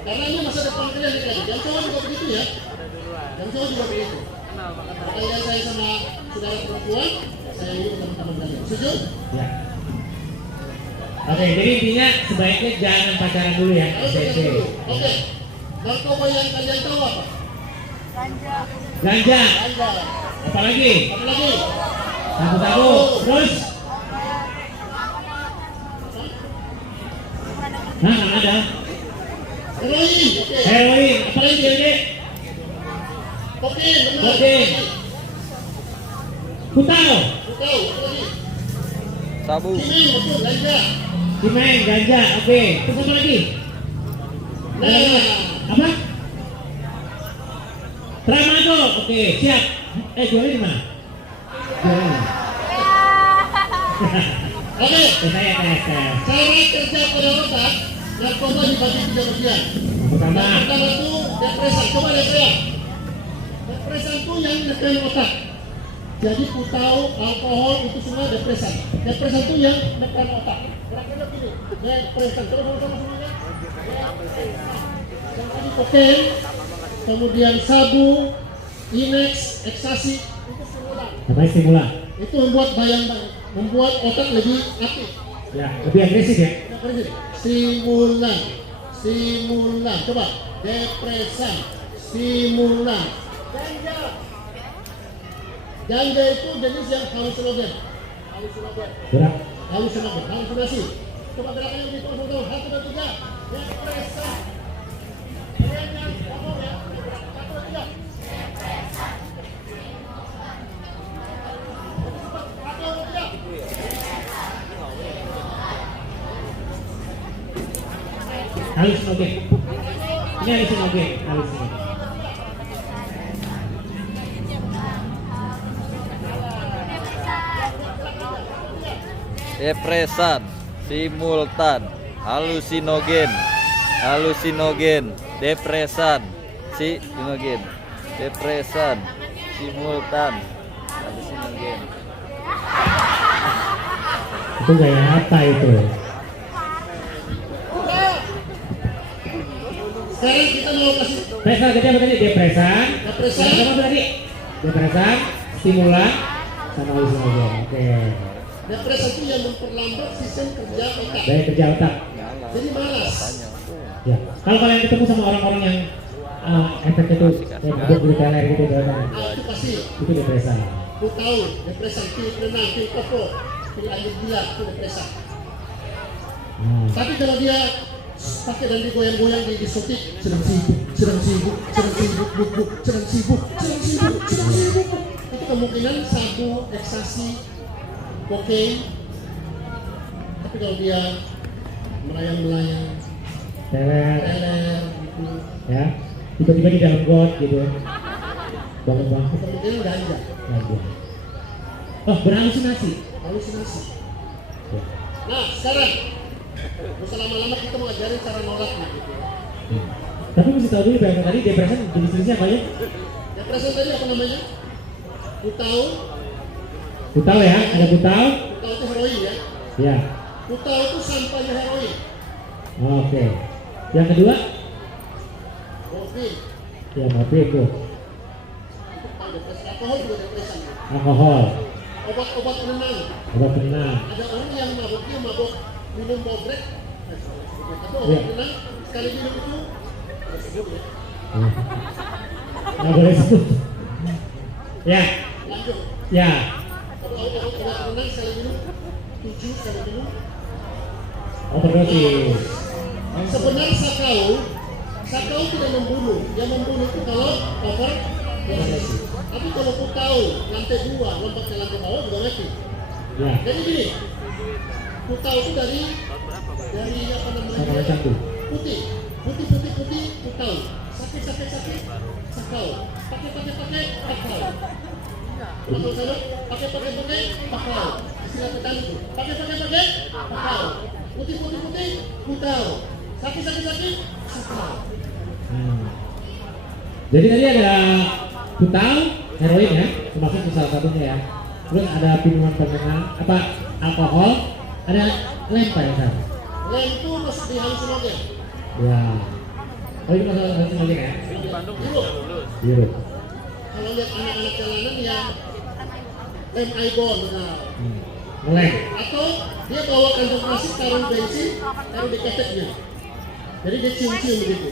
Karena ini masa depan kalian nih, dan cowok juga begitu ya. Dan cowok juga begitu. Makanya saya sama saudara perempuan, saya ingin teman-teman kalian. Setuju? Ya. Oke, jadi intinya sebaiknya jangan pacaran dulu ya. Oke. Narkoba yang kalian tahu apa? Ganja. Ganja. Apalagi? Apalagi? Sabu-sabu. Terus? Hah, nggak ada. Heroin. Oke. Heroin. Apalagi Dede? Kokain. Benar. Kokain. Putau. Tahu. Apalagi? Sabu. Kimeng. Betul. Ganja. Kimeng, ganja. Oke. Terus apa lagi? Nah. Apa? Tramadol. Oke, siap. Jualnya di mana? Jualnya. Oke. Saya tes. Cara kerja pada otak, narkoba dibagi 3 bagian. Pertama. Yang pertama itu depresan. Coba lihat saya. Depresan itu yang neken otak. Jadi putau, alkohol itu semua depresan. Depresan itu yang neken otak. Kira-kira gini. Depresan. Coba sama semuanya. Yang tadi kokain, kemudian sabu, inex, ekstasi, itu stimulan. Apa stimulan? Itu membuat otak lebih aktif. Ya, lebih agresif ya. Stimulan. Coba. Depresan. Stimulan. Ganja itu jenis yang halusinogen. Gerak. Halusinasi. Coba gerakannya lebih terus. 1, 2, 3. Depresan. Kalian yang ngomong ya. 1, 2, 3. Halusinogen. Ini halusinogen. Depresan, simultan, halusinogen, depresan, depresan, simultan, halusinogen. Itu gaya apa itu? Sekarang kita mau kasih Jadi apa tadi? Depresan. Apa tadi? Depresan, stimulan, sama halusinogen. Oke. depresan itu yang memperlambat sistem kerja otak. Daya kerja otak. Jadi malas. Ya. Kalau kalian ketemu sama orang-orang yang efeknya tuh kayak bulu teler gitu, Itu pasti. itu depresan. Aku tahu depresan, pil renang, pil kopro, pil air gila, itu depresan. Tapi kalau dia pakai dan digoyang-goyang di diskotik, sedang sibuk, itu kemungkinan sabu, ekstasi, kokain. Tapi kalau dia melayang-melayang, Teler, gitu, ya. Tiba-tiba di dalam got gitu. Bangun-bangun. kemungkinan ganja, Oh, berhalusinasi. halusinasi. Ya. Nah, sekarang, gak usah lama-lama kita mau ajarin cara nolaknya gitu. Tapi mesti tahu dulu bahwa tadi depresan jenis-jenisnya apa ya? Depresan tadi apa namanya? Putau Ya, ada putau. itu heroin ya. Ya. Putau itu sampahnya heroin. Oke. Yang kedua? Morfin. Ya, morfin itu. Itu depresi. Alkohol juga depresan. Alkohol. Obat-obat penenang. Obat penenang. Ada orang yang mabok minum bobrek. Itu Ya. obat penenang. Sekali minum itu sebut ya. Nggak boleh sebut. Ya. Lanjut. Ya. Obat penenang sekali minum 7 sekali minum. Overdosis. Sebenarnya sakau tidak membunuh. Yang membunuh itu kalau overdosis. Tapi kalau putau lantai 2 lompat ke lantai bawah juga mati. Ya. Jadi gini, putau itu dari apa namanya? Sama satu. Putih, putau. Sakit, sakau. Pakai, pakau. Kalau sana, pakai, pakau. Istilah petani itu. Pakai, pakau. Putih, putau. Sakit, sakau. Jadi tadi ada putau, heroin ya, termasuk salah satunya ya. Terus ada minuman penenang, alkohol, ada lem Pak ya kan? Lem itu masuk di halusinogen. Ya. Oh itu masalah halusinogen ya? Biru. Kalau lihat anak-anak jalanan yang lem Aibon, Meleng. Atau dia bawa kantong plastik, taruh bensin, taruh di keteknya. Jadi dia cium-cium begitu.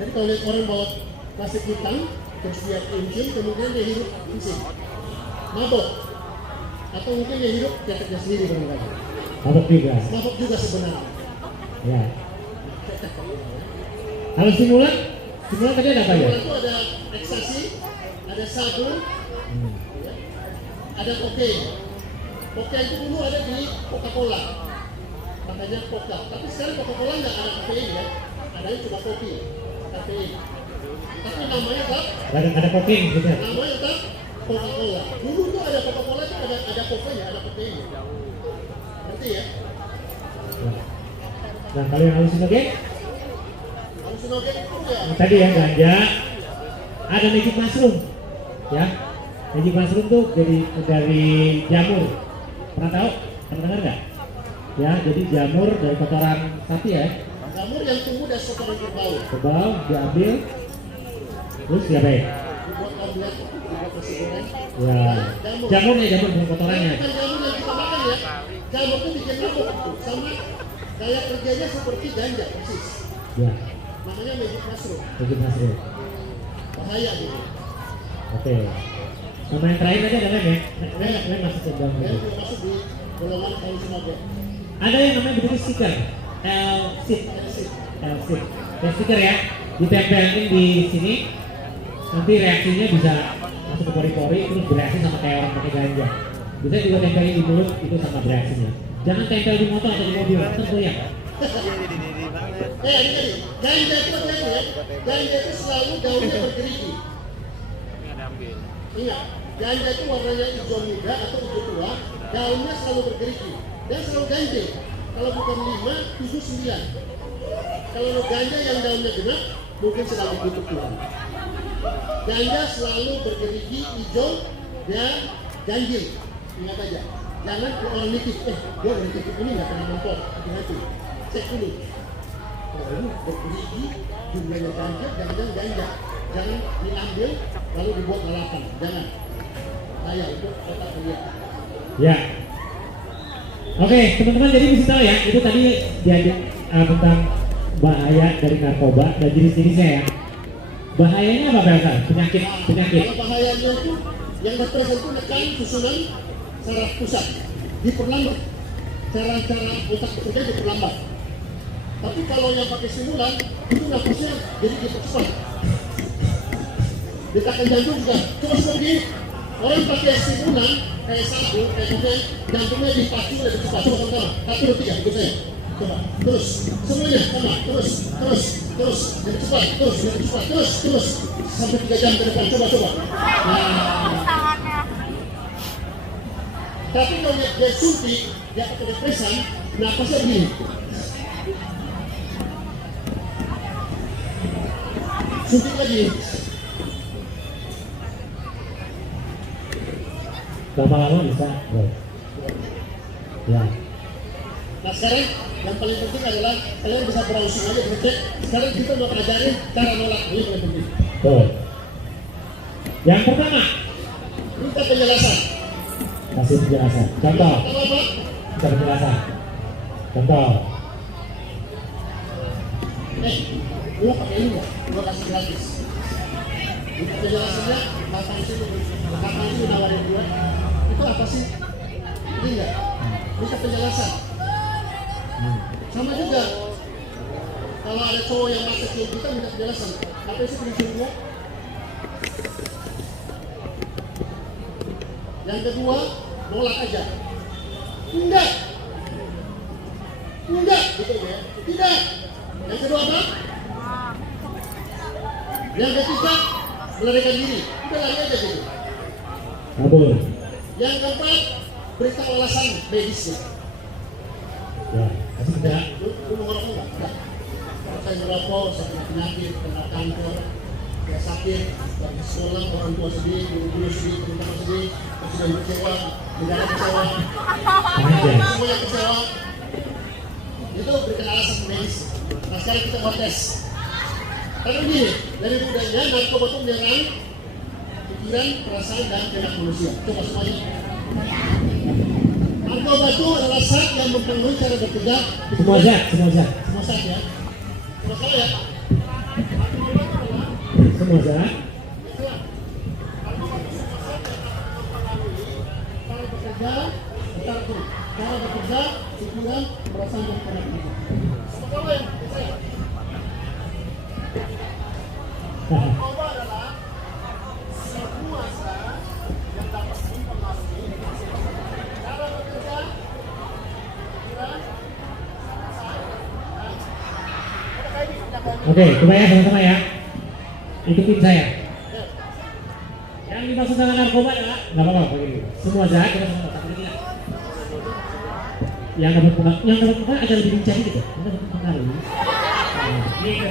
Jadi kalau lihat orang bawa plastik hitam, terus dia cium-cium, kemudian dia hidup bensin. Mabok. Atau mungkin dia hidup keteknya sendiri barangkali. Mabok juga. Mabok juga sebenarnya. Ya. Kalau stimulan? Stimulan tadi ada apa ya? Stimulan itu ada ekstasi, ada sabu, ada kokain. Kokain itu dulu ada di Coca-Cola, makanya Coca. Tapi sekarang Coca-Cola nggak ada kafein ya, adanya cuma kopi, kafein. Tapi namanya apa? Ada kokain gitu. Namanya apa? Coca-Cola. Dulu tuh ada Coca-Cola itu ada kokainnya, ada kafeinnya. Ngerti ya? Nah, kalau yang halusinogen? Halusinogen itu ya. Tadi ya ganja, ada magic mushroom, ya. Magic mushroom tuh dari jamur. Pernah tahu? Pernah dengar nggak? Ya, jadi jamur dari kotoran sapi ya. Jamur yang tumbuh dari kotoran kerbau. Kerbau diambil, terus diapain? Dibuat omelet, dibuat nasi goreng. Ya, jamurnya jamur bukan kotorannya. Bukan jamur yang kita makan ya. Jamur itu bikin mabuk tuh, sama gaya kerjanya seperti ganja persis. Ya, Namanya magic mushroom. magic mushroom. Bahaya gitu. Oke. Sama yang terakhir tadi ada lem ya? Lem masuk ke dalam. Dan itu masuk di golongan halusinogen. Ada yang namanya begitu stiker, L-sit. Ya stiker ya, ditempelin di sini, nanti reaksinya bisa masuk ke pori-pori, terus bereaksi sama kayak orang pakai ganja. Bisa juga tempelin di mulut, itu sama bereaksinya. Jangan tempel di motor atau di mobil, terus goyang. Ini ganja itu apa ya? Ganja itu selalu daunnya bergerigi. Ingat, ganja itu warnanya hijau muda atau hijau tua, daunnya selalu bergerigi dan selalu ganjil. Kalau bukan 5, 7, 9. Kalau ganja yang daunnya genap, mungkin sedang ditutup tulang. Ganja selalu bergerigi hijau dan ganjil. Ingat aja, jangan ke orang nitip. Dia udah nitip ini nggak pernah motor, hati-hati. Cek dulu. Kalau ini bergerigi, jumlahnya ganja, jangan ganja. Jangan diambil lalu dibuat lalapan. Jangan. Bahaya itu otak dia. Ya. Oke, teman-teman, jadi mesti tahu ya, itu tadi diajak tentang bahaya dari narkoba dan jenis-jenisnya ya. Bahayanya apa Belsa? Penyakit. Kalau bahayanya itu yang berpresen itu nekan susunan saraf pusat, diperlambat. Cara-cara otak bekerja diperlambat. Tapi kalau yang pakai stimulan itu nafasnya jadi dipercepat. Detakkan jantung juga terus begini. Orang pakai stimulan kayak sabu, kayak kokain, jantungnya dipacu lebih cepat. Coba sama-sama. 1, 2, 3, ikut saya. Coba, terus, semuanya sama, terus, lebih cepat, lebih cepat, terus, sampai 3 jam ke depan. Coba. Nah. Tapi kalau dia suntik, dia pakai depresan, napasnya begini. Suntik lagi. Lama-lama bisa, ya. Nah sekarang yang paling penting adalah kalian bisa browsing aja, ngecek. Sekarang kita mau ajarin cara nolak, ini paling penting. Tuh. Yang pertama, minta penjelasan. kasih penjelasan. Contoh, Kalau apa? minta penjelasan. Contoh, Gua pakai ini nggak? Gua kasih gratis. Minta penjelasannya, kapan sih nawarin gua? Itu apa sih? Ini enggak? Minta penjelasan. Sama juga. Kalau ada cowok yang masa cium kita minta penjelasan. Apa sih prinsip gua? Yang kedua, nolak aja. Enggak, gitu ya. Tidak. Yang kedua apa? Yang ketiga, melarikan diri. Udah lari aja gitu. kabur. Yang keempat, beritahu alasan medisnya. Ya, kasih penjelasan. Lu mau ngerokok nggak? Enggak. Kalau saya ngerokok, saya kena penyakit, kena kanker, saya sakit, dari sekolah, orang tua sedih, guru-guru sedih, teman-teman sedih, presiden kecewa, negara kecewa, semuanya kecewa. Itu berikan alasan medis. Nah sekarang kita mau tes. Karena begini, dari mudanya narkoba itu menyerang pikiran, perasaan, dan kehendak manusia. Coba semuanya. Narkoba itu adalah zat yang mempengaruhi cara bekerja. Semua zat. Semua zat ya. Semua salah ya. Semua zat. Cara bekerja, cara bekerja, pikiran, perasaan, dan kehendak manusia. Sama-sama ya. Narkoba adalah semua zat yang dapat mempengaruhi cara bekerja, pikiran, Oke, coba ya sama-sama ya. Ikutin saya. Yang dimaksud dengan narkoba adalah nggak apa-apa begini. Semua zat kita semua tak begini. Yang dapat pengaruh agak lebih lincah gitu. Yang dapat pengaruh. Gitu.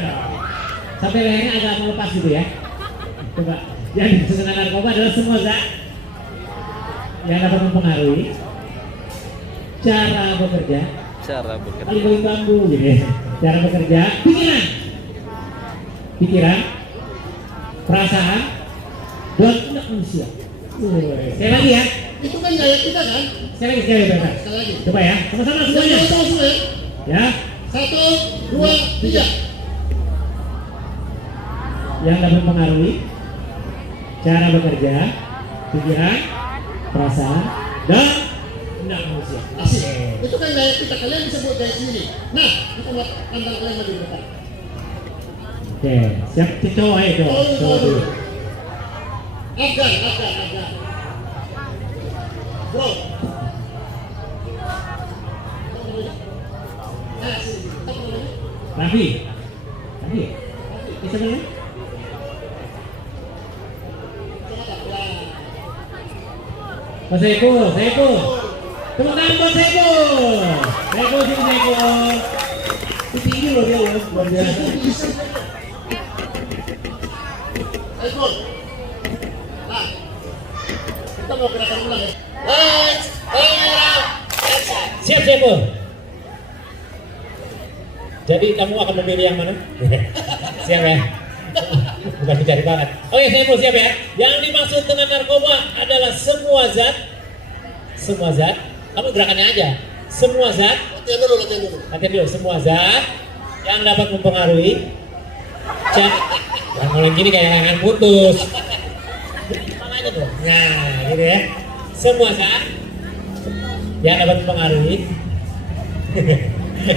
Sampai lehernya agak melepas gitu ya. Coba. Yang dimaksud dengan narkoba adalah semua zat yang dapat mempengaruhi cara bekerja. Paling bambu gitu ya. Cara bekerja, pikiran, perasaan, dan kehendak manusia. Sekali lagi ya. Itu kan gaya kita kan? Sekali lagi. Coba ya, sama-sama semuanya. Ya. 1, 2, 3. Yang dapat mempengaruhi cara bekerja, pikiran, perasaan, dan kehendak manusia. Asik. Itu kan gaya kita, kalian bisa buat gaya sendiri. Nah, kita buat pandang kalian lebih depan. Oke, siap cowok ayo cowok dulu. Afgan. Bro. Raffi. Bisa boleh? Pak Saiful. Tepuk tangan buat Saiful. Saiful. Tinggi loh dia loh, luar biasa. Saiful. Nah, kita mau gerakan ulang ya. Siap Saiful. Jadi kamu akan memilih yang mana? Siap ya? Bukan mencari banget. Oke Saiful siap ya? Yang dimaksud dengan narkoba adalah semua zat. Kamu gerakannya aja. Semua zat. Latihan dulu. Semua zat yang dapat mempengaruhi. Jangan mulai gini kayak layangan putus. Makanya tuh. Nah, gitu ya. Semua zat yang dapat mempengaruhi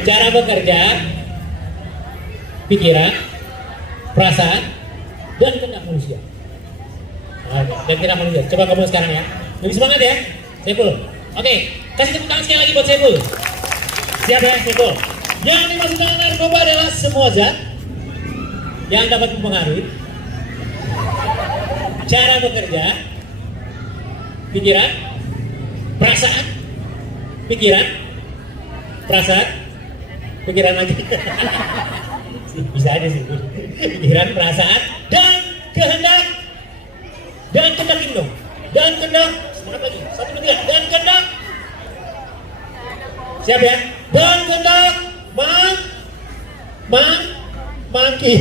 cara bekerja, pikiran, perasaan, dan kehendak manusia. Dan kehendak manusia. Coba kamu sekarang ya. Lebih semangat ya, Saiful. Oke, kasih tepuk tangan sekali lagi buat Saiful. Siap ya, Saiful. Yang dimaksud dengan narkoba adalah semua zat yang dapat mempengaruhi cara bekerja, pikiran, perasaan, pikiran lagi. Bisa aja sih. Pikiran, perasaan, dan kehendak ini dong. Dan kehendak, semangat lagi. 1, 2, 3. Dan kehendak. Siap ya? Dan kehendak mangki.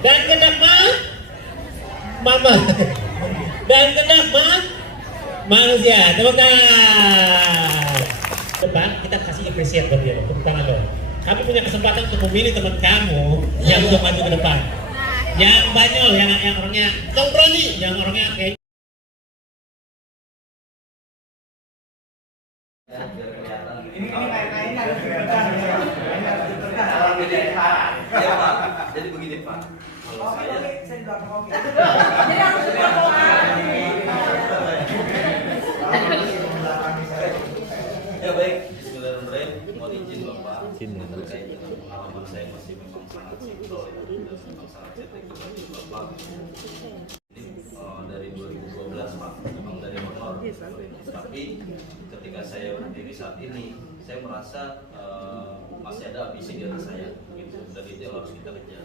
Dan kehendak mama. Dan kehendak manusia. Tepuk tangan. Depan kita kasih appreciate buat dia. Tepuk tangan dong. Kamu punya kesempatan untuk memilih teman kamu yang untuk maju ke depan. Yang banyol, yang orangnya berani, yang orangnya kayak Jadi begini Pak, kalau saya ya baik, Bismillahirrahmanirrahim. Mohon izin Bapak, terkait dengan pengalaman saya masih memang sangat simpel dan memang sangat cetek kepada Bapak. Ini dari 2012 Pak, memang dari honor. Tapi ketika saya berdiri saat ini, saya merasa masih ada ambisi di atas saya, gitu. Dan itu yang harus kita kejar.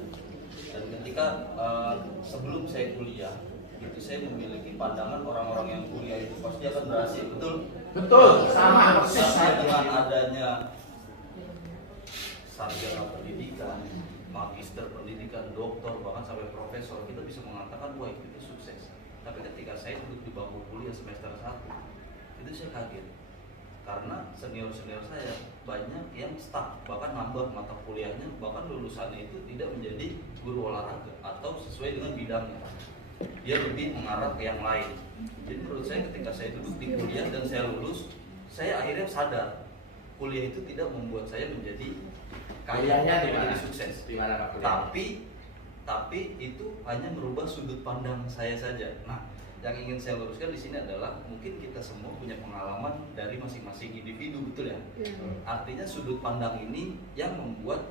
Dan ketika sebelum saya kuliah, itu saya memiliki pandangan orang-orang yang kuliah itu pasti akan berhasil, betul? Betul, sama persis. Sampai dengan adanya sarjana pendidikan, magister pendidikan, doktor, bahkan sampai profesor, kita bisa mengatakan wah itu sukses. Tapi ketika saya duduk di bangku kuliah semester 1, itu saya kaget karena senior-senior saya banyak yang stuck, bahkan nambah mata kuliahnya, bahkan lulusannya itu tidak menjadi guru olahraga atau sesuai dengan bidangnya. Dia lebih mengarah ke yang lain. Jadi menurut saya ketika saya duduk di kuliah dan saya lulus, saya akhirnya sadar kuliah itu tidak membuat saya menjadi kaya atau menjadi sukses. Tapi itu hanya merubah sudut pandang saya saja. Nah, yang ingin saya luruskan di sini adalah mungkin kita semua punya pengalaman dari masing-masing individu, betul ya? Artinya sudut pandang ini yang membuat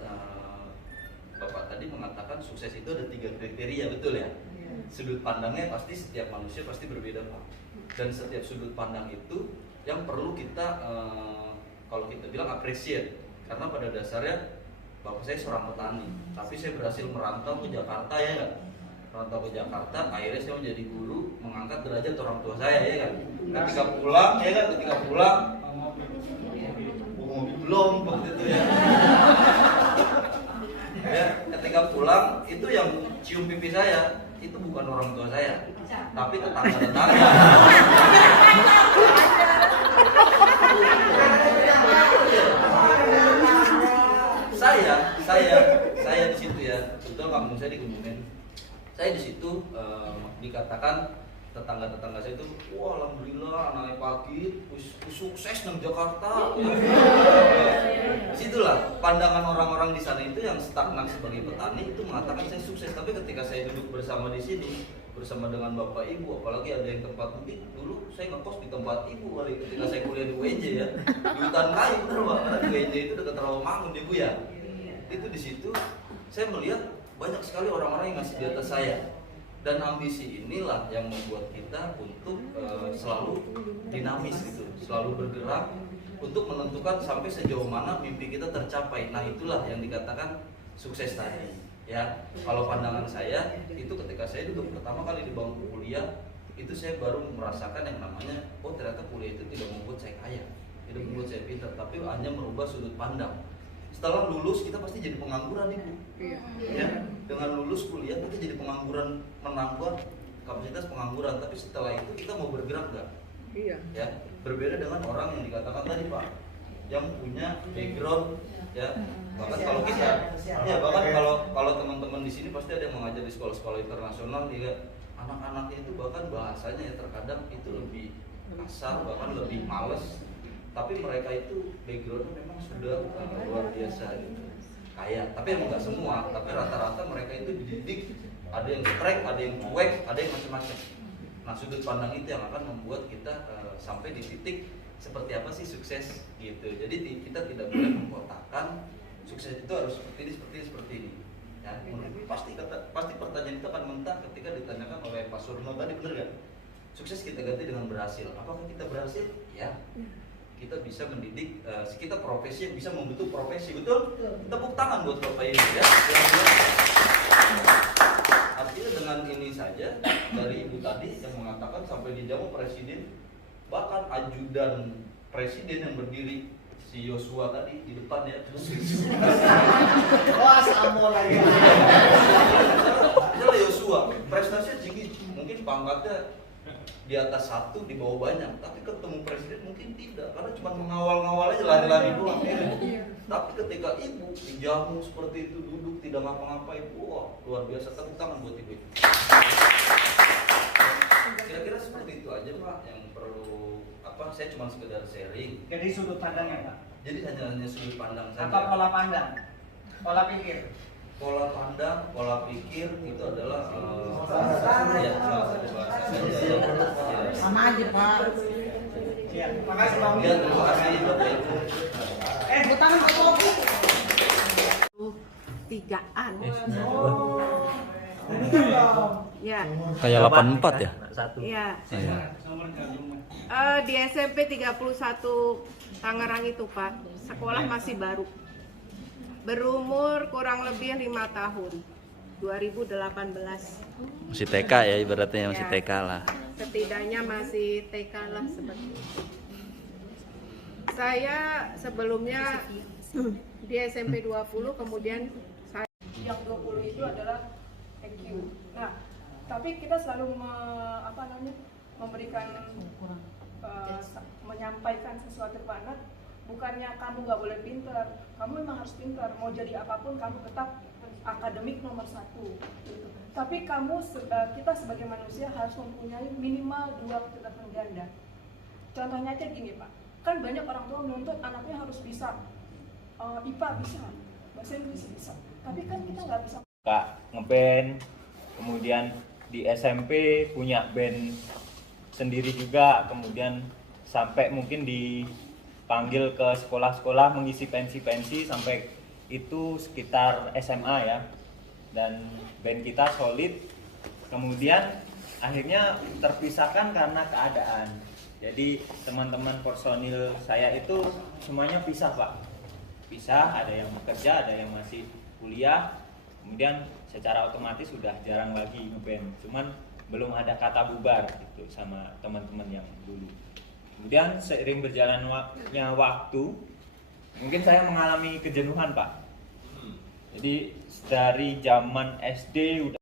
Bapak tadi mengatakan sukses itu ada 3 kriteria, betul ya? Sudut pandangnya pasti setiap manusia pasti berbeda, Pak. Dan setiap sudut pandang itu yang perlu kita kalau kita bilang appreciate, karena pada dasarnya Bapak saya seorang petani, tapi saya berhasil merantau ke Jakarta, ya kan? Merantau ke Jakarta, akhirnya saya menjadi guru, mengangkat derajat orang tua saya, ya kan? Ketika pulang, ya kan? Ketika pulang, belum waktu itu ya. Ya, ketika pulang itu yang cium pipi saya itu bukan orang tua saya, tapi tetangga-tetangga. Saya di situ ya, betul kampung saya di Kebumen. Saya di situ dikatakan tetangga-tetangga saya itu, wah alhamdulillah anaknya pagi, sukses nang Jakarta. Situlah pandangan orang-orang di sana itu yang stagnan sebagai petani itu mengatakan saya sukses. Tapi ketika saya duduk bersama di sini bersama dengan bapak ibu, apalagi ada yang tempat mungkin dulu saya ngekos di tempat ibu kali ketika saya kuliah di UNJ ya, di hutan kayu bener Pak, karena di UNJ itu dekat Rawamangun ibu ya. Itu di situ saya melihat banyak sekali orang-orang yang masih di atas saya. Dan ambisi inilah yang membuat kita untuk selalu dinamis gitu, selalu bergerak untuk menentukan sampai sejauh mana mimpi kita tercapai. Nah itulah yang dikatakan sukses tadi. Ya, kalau pandangan saya itu ketika saya duduk pertama kali di bangku kuliah, itu saya baru merasakan yang namanya, oh ternyata kuliah itu tidak membuat saya kaya, tidak membuat saya pintar, tapi hanya merubah sudut pandang. Setelah lulus kita pasti jadi pengangguran ibu. Ya, dengan lulus kuliah kita jadi pengangguran, menambah kapasitas pengangguran. Tapi setelah itu kita mau bergerak nggak? Iya. Ya, berbeda dengan orang yang dikatakan tadi Pak, yang punya background ya. Bahkan kalau kita, ya bahkan kalau teman-teman di sini pasti ada yang mengajar di sekolah-sekolah internasional, ya anak-anaknya itu bahkan bahasanya ya terkadang itu lebih kasar, bahkan lebih males. Tapi mereka itu backgroundnya memang sudah luar biasa gitu, kaya. Tapi emang nggak semua, tapi rata-rata mereka itu dididik, ada yang strike, ada yang cuek, ada yang macam-macam. Nah sudut pandang itu yang akan membuat kita sampai di titik seperti apa sih sukses gitu. Jadi kita tidak boleh mengkotakkan sukses itu harus seperti ini. Ya, pasti pertanyaan itu akan mentah ketika ditanyakan oleh Pak Surno tadi, benar nggak? Sukses kita ganti dengan berhasil. Apakah kita berhasil? Ya. Kita bisa mendidik, kita profesi yang bisa membentuk profesi, betul? Tepuk tangan buat Bapak Ibu ya. Artinya dengan ini saja dari Ibu tadi yang mengatakan sampai dijamu presiden, bahkan ajudan presiden yang berdiri si Yosua tadi di depan ya. Wah, samo lagi. Itulah Yosua, prestasinya tinggi, mungkin pangkatnya di atas 1, di bawah banyak, tapi ketemu presiden mungkin tidak, karena cuma mengawal-ngawal aja, lari-lari doang ya. Tapi ketika ibu dijamu seperti itu, duduk tidak ngapa-ngapain, wah luar biasa. Tepuk tangan buat ibu. Kira-kira seperti itu aja Pak yang perlu saya cuma sekedar sharing. Jadi sudut pandangnya Pak? Jadi hanya sudut pandang saja. Apa pola pandang? Pola pikir? Pola pandang, pola pikir itu adalah ya, salah satu bahasa saja. Sama aja Pak. Ya, makasih Pak. Ya, terima kasih Bapak Ibu. Bukan Pak Kopi. 3-an. Ya. Kayak 84 ya? Iya. Di SMP 31 Tangerang itu Pak, sekolah masih baru. Berumur kurang lebih 5 tahun. 2018. Masih TK ya, ibaratnya masih TK lah. Setidaknya masih TK lah seperti itu. Saya sebelumnya di SMP 20, kemudian saya yang 20 itu adalah EQ. Nah, Tapi kita selalu memberikan menyampaikan sesuatu ke anak, bukannya kamu nggak boleh pintar, kamu memang harus pintar, mau jadi apapun kamu tetap akademik nomor 1 gitu. Tapi kita sebagai manusia harus mempunyai minimal 2 kecerdasan ganda. Contohnya aja gini Pak, kan banyak orang tua menuntut anaknya harus bisa IPA bisa, bahasa Inggris bisa, tapi kan kita nggak bisa. Kak ngeband, kemudian di SMP punya band sendiri juga, kemudian sampai mungkin dipanggil ke sekolah-sekolah mengisi pensi-pensi sampai itu sekitar SMA ya. Dan band kita solid, kemudian akhirnya terpisahkan karena keadaan. Jadi teman-teman personil saya itu semuanya pisah Pak, pisah, ada yang bekerja, ada yang masih kuliah, kemudian secara otomatis sudah jarang lagi ngeband, cuman belum ada kata bubar gitu sama teman-teman yang dulu. Kemudian seiring berjalannya waktu, mungkin saya mengalami kejenuhan Pak. Jadi dari zaman SD udah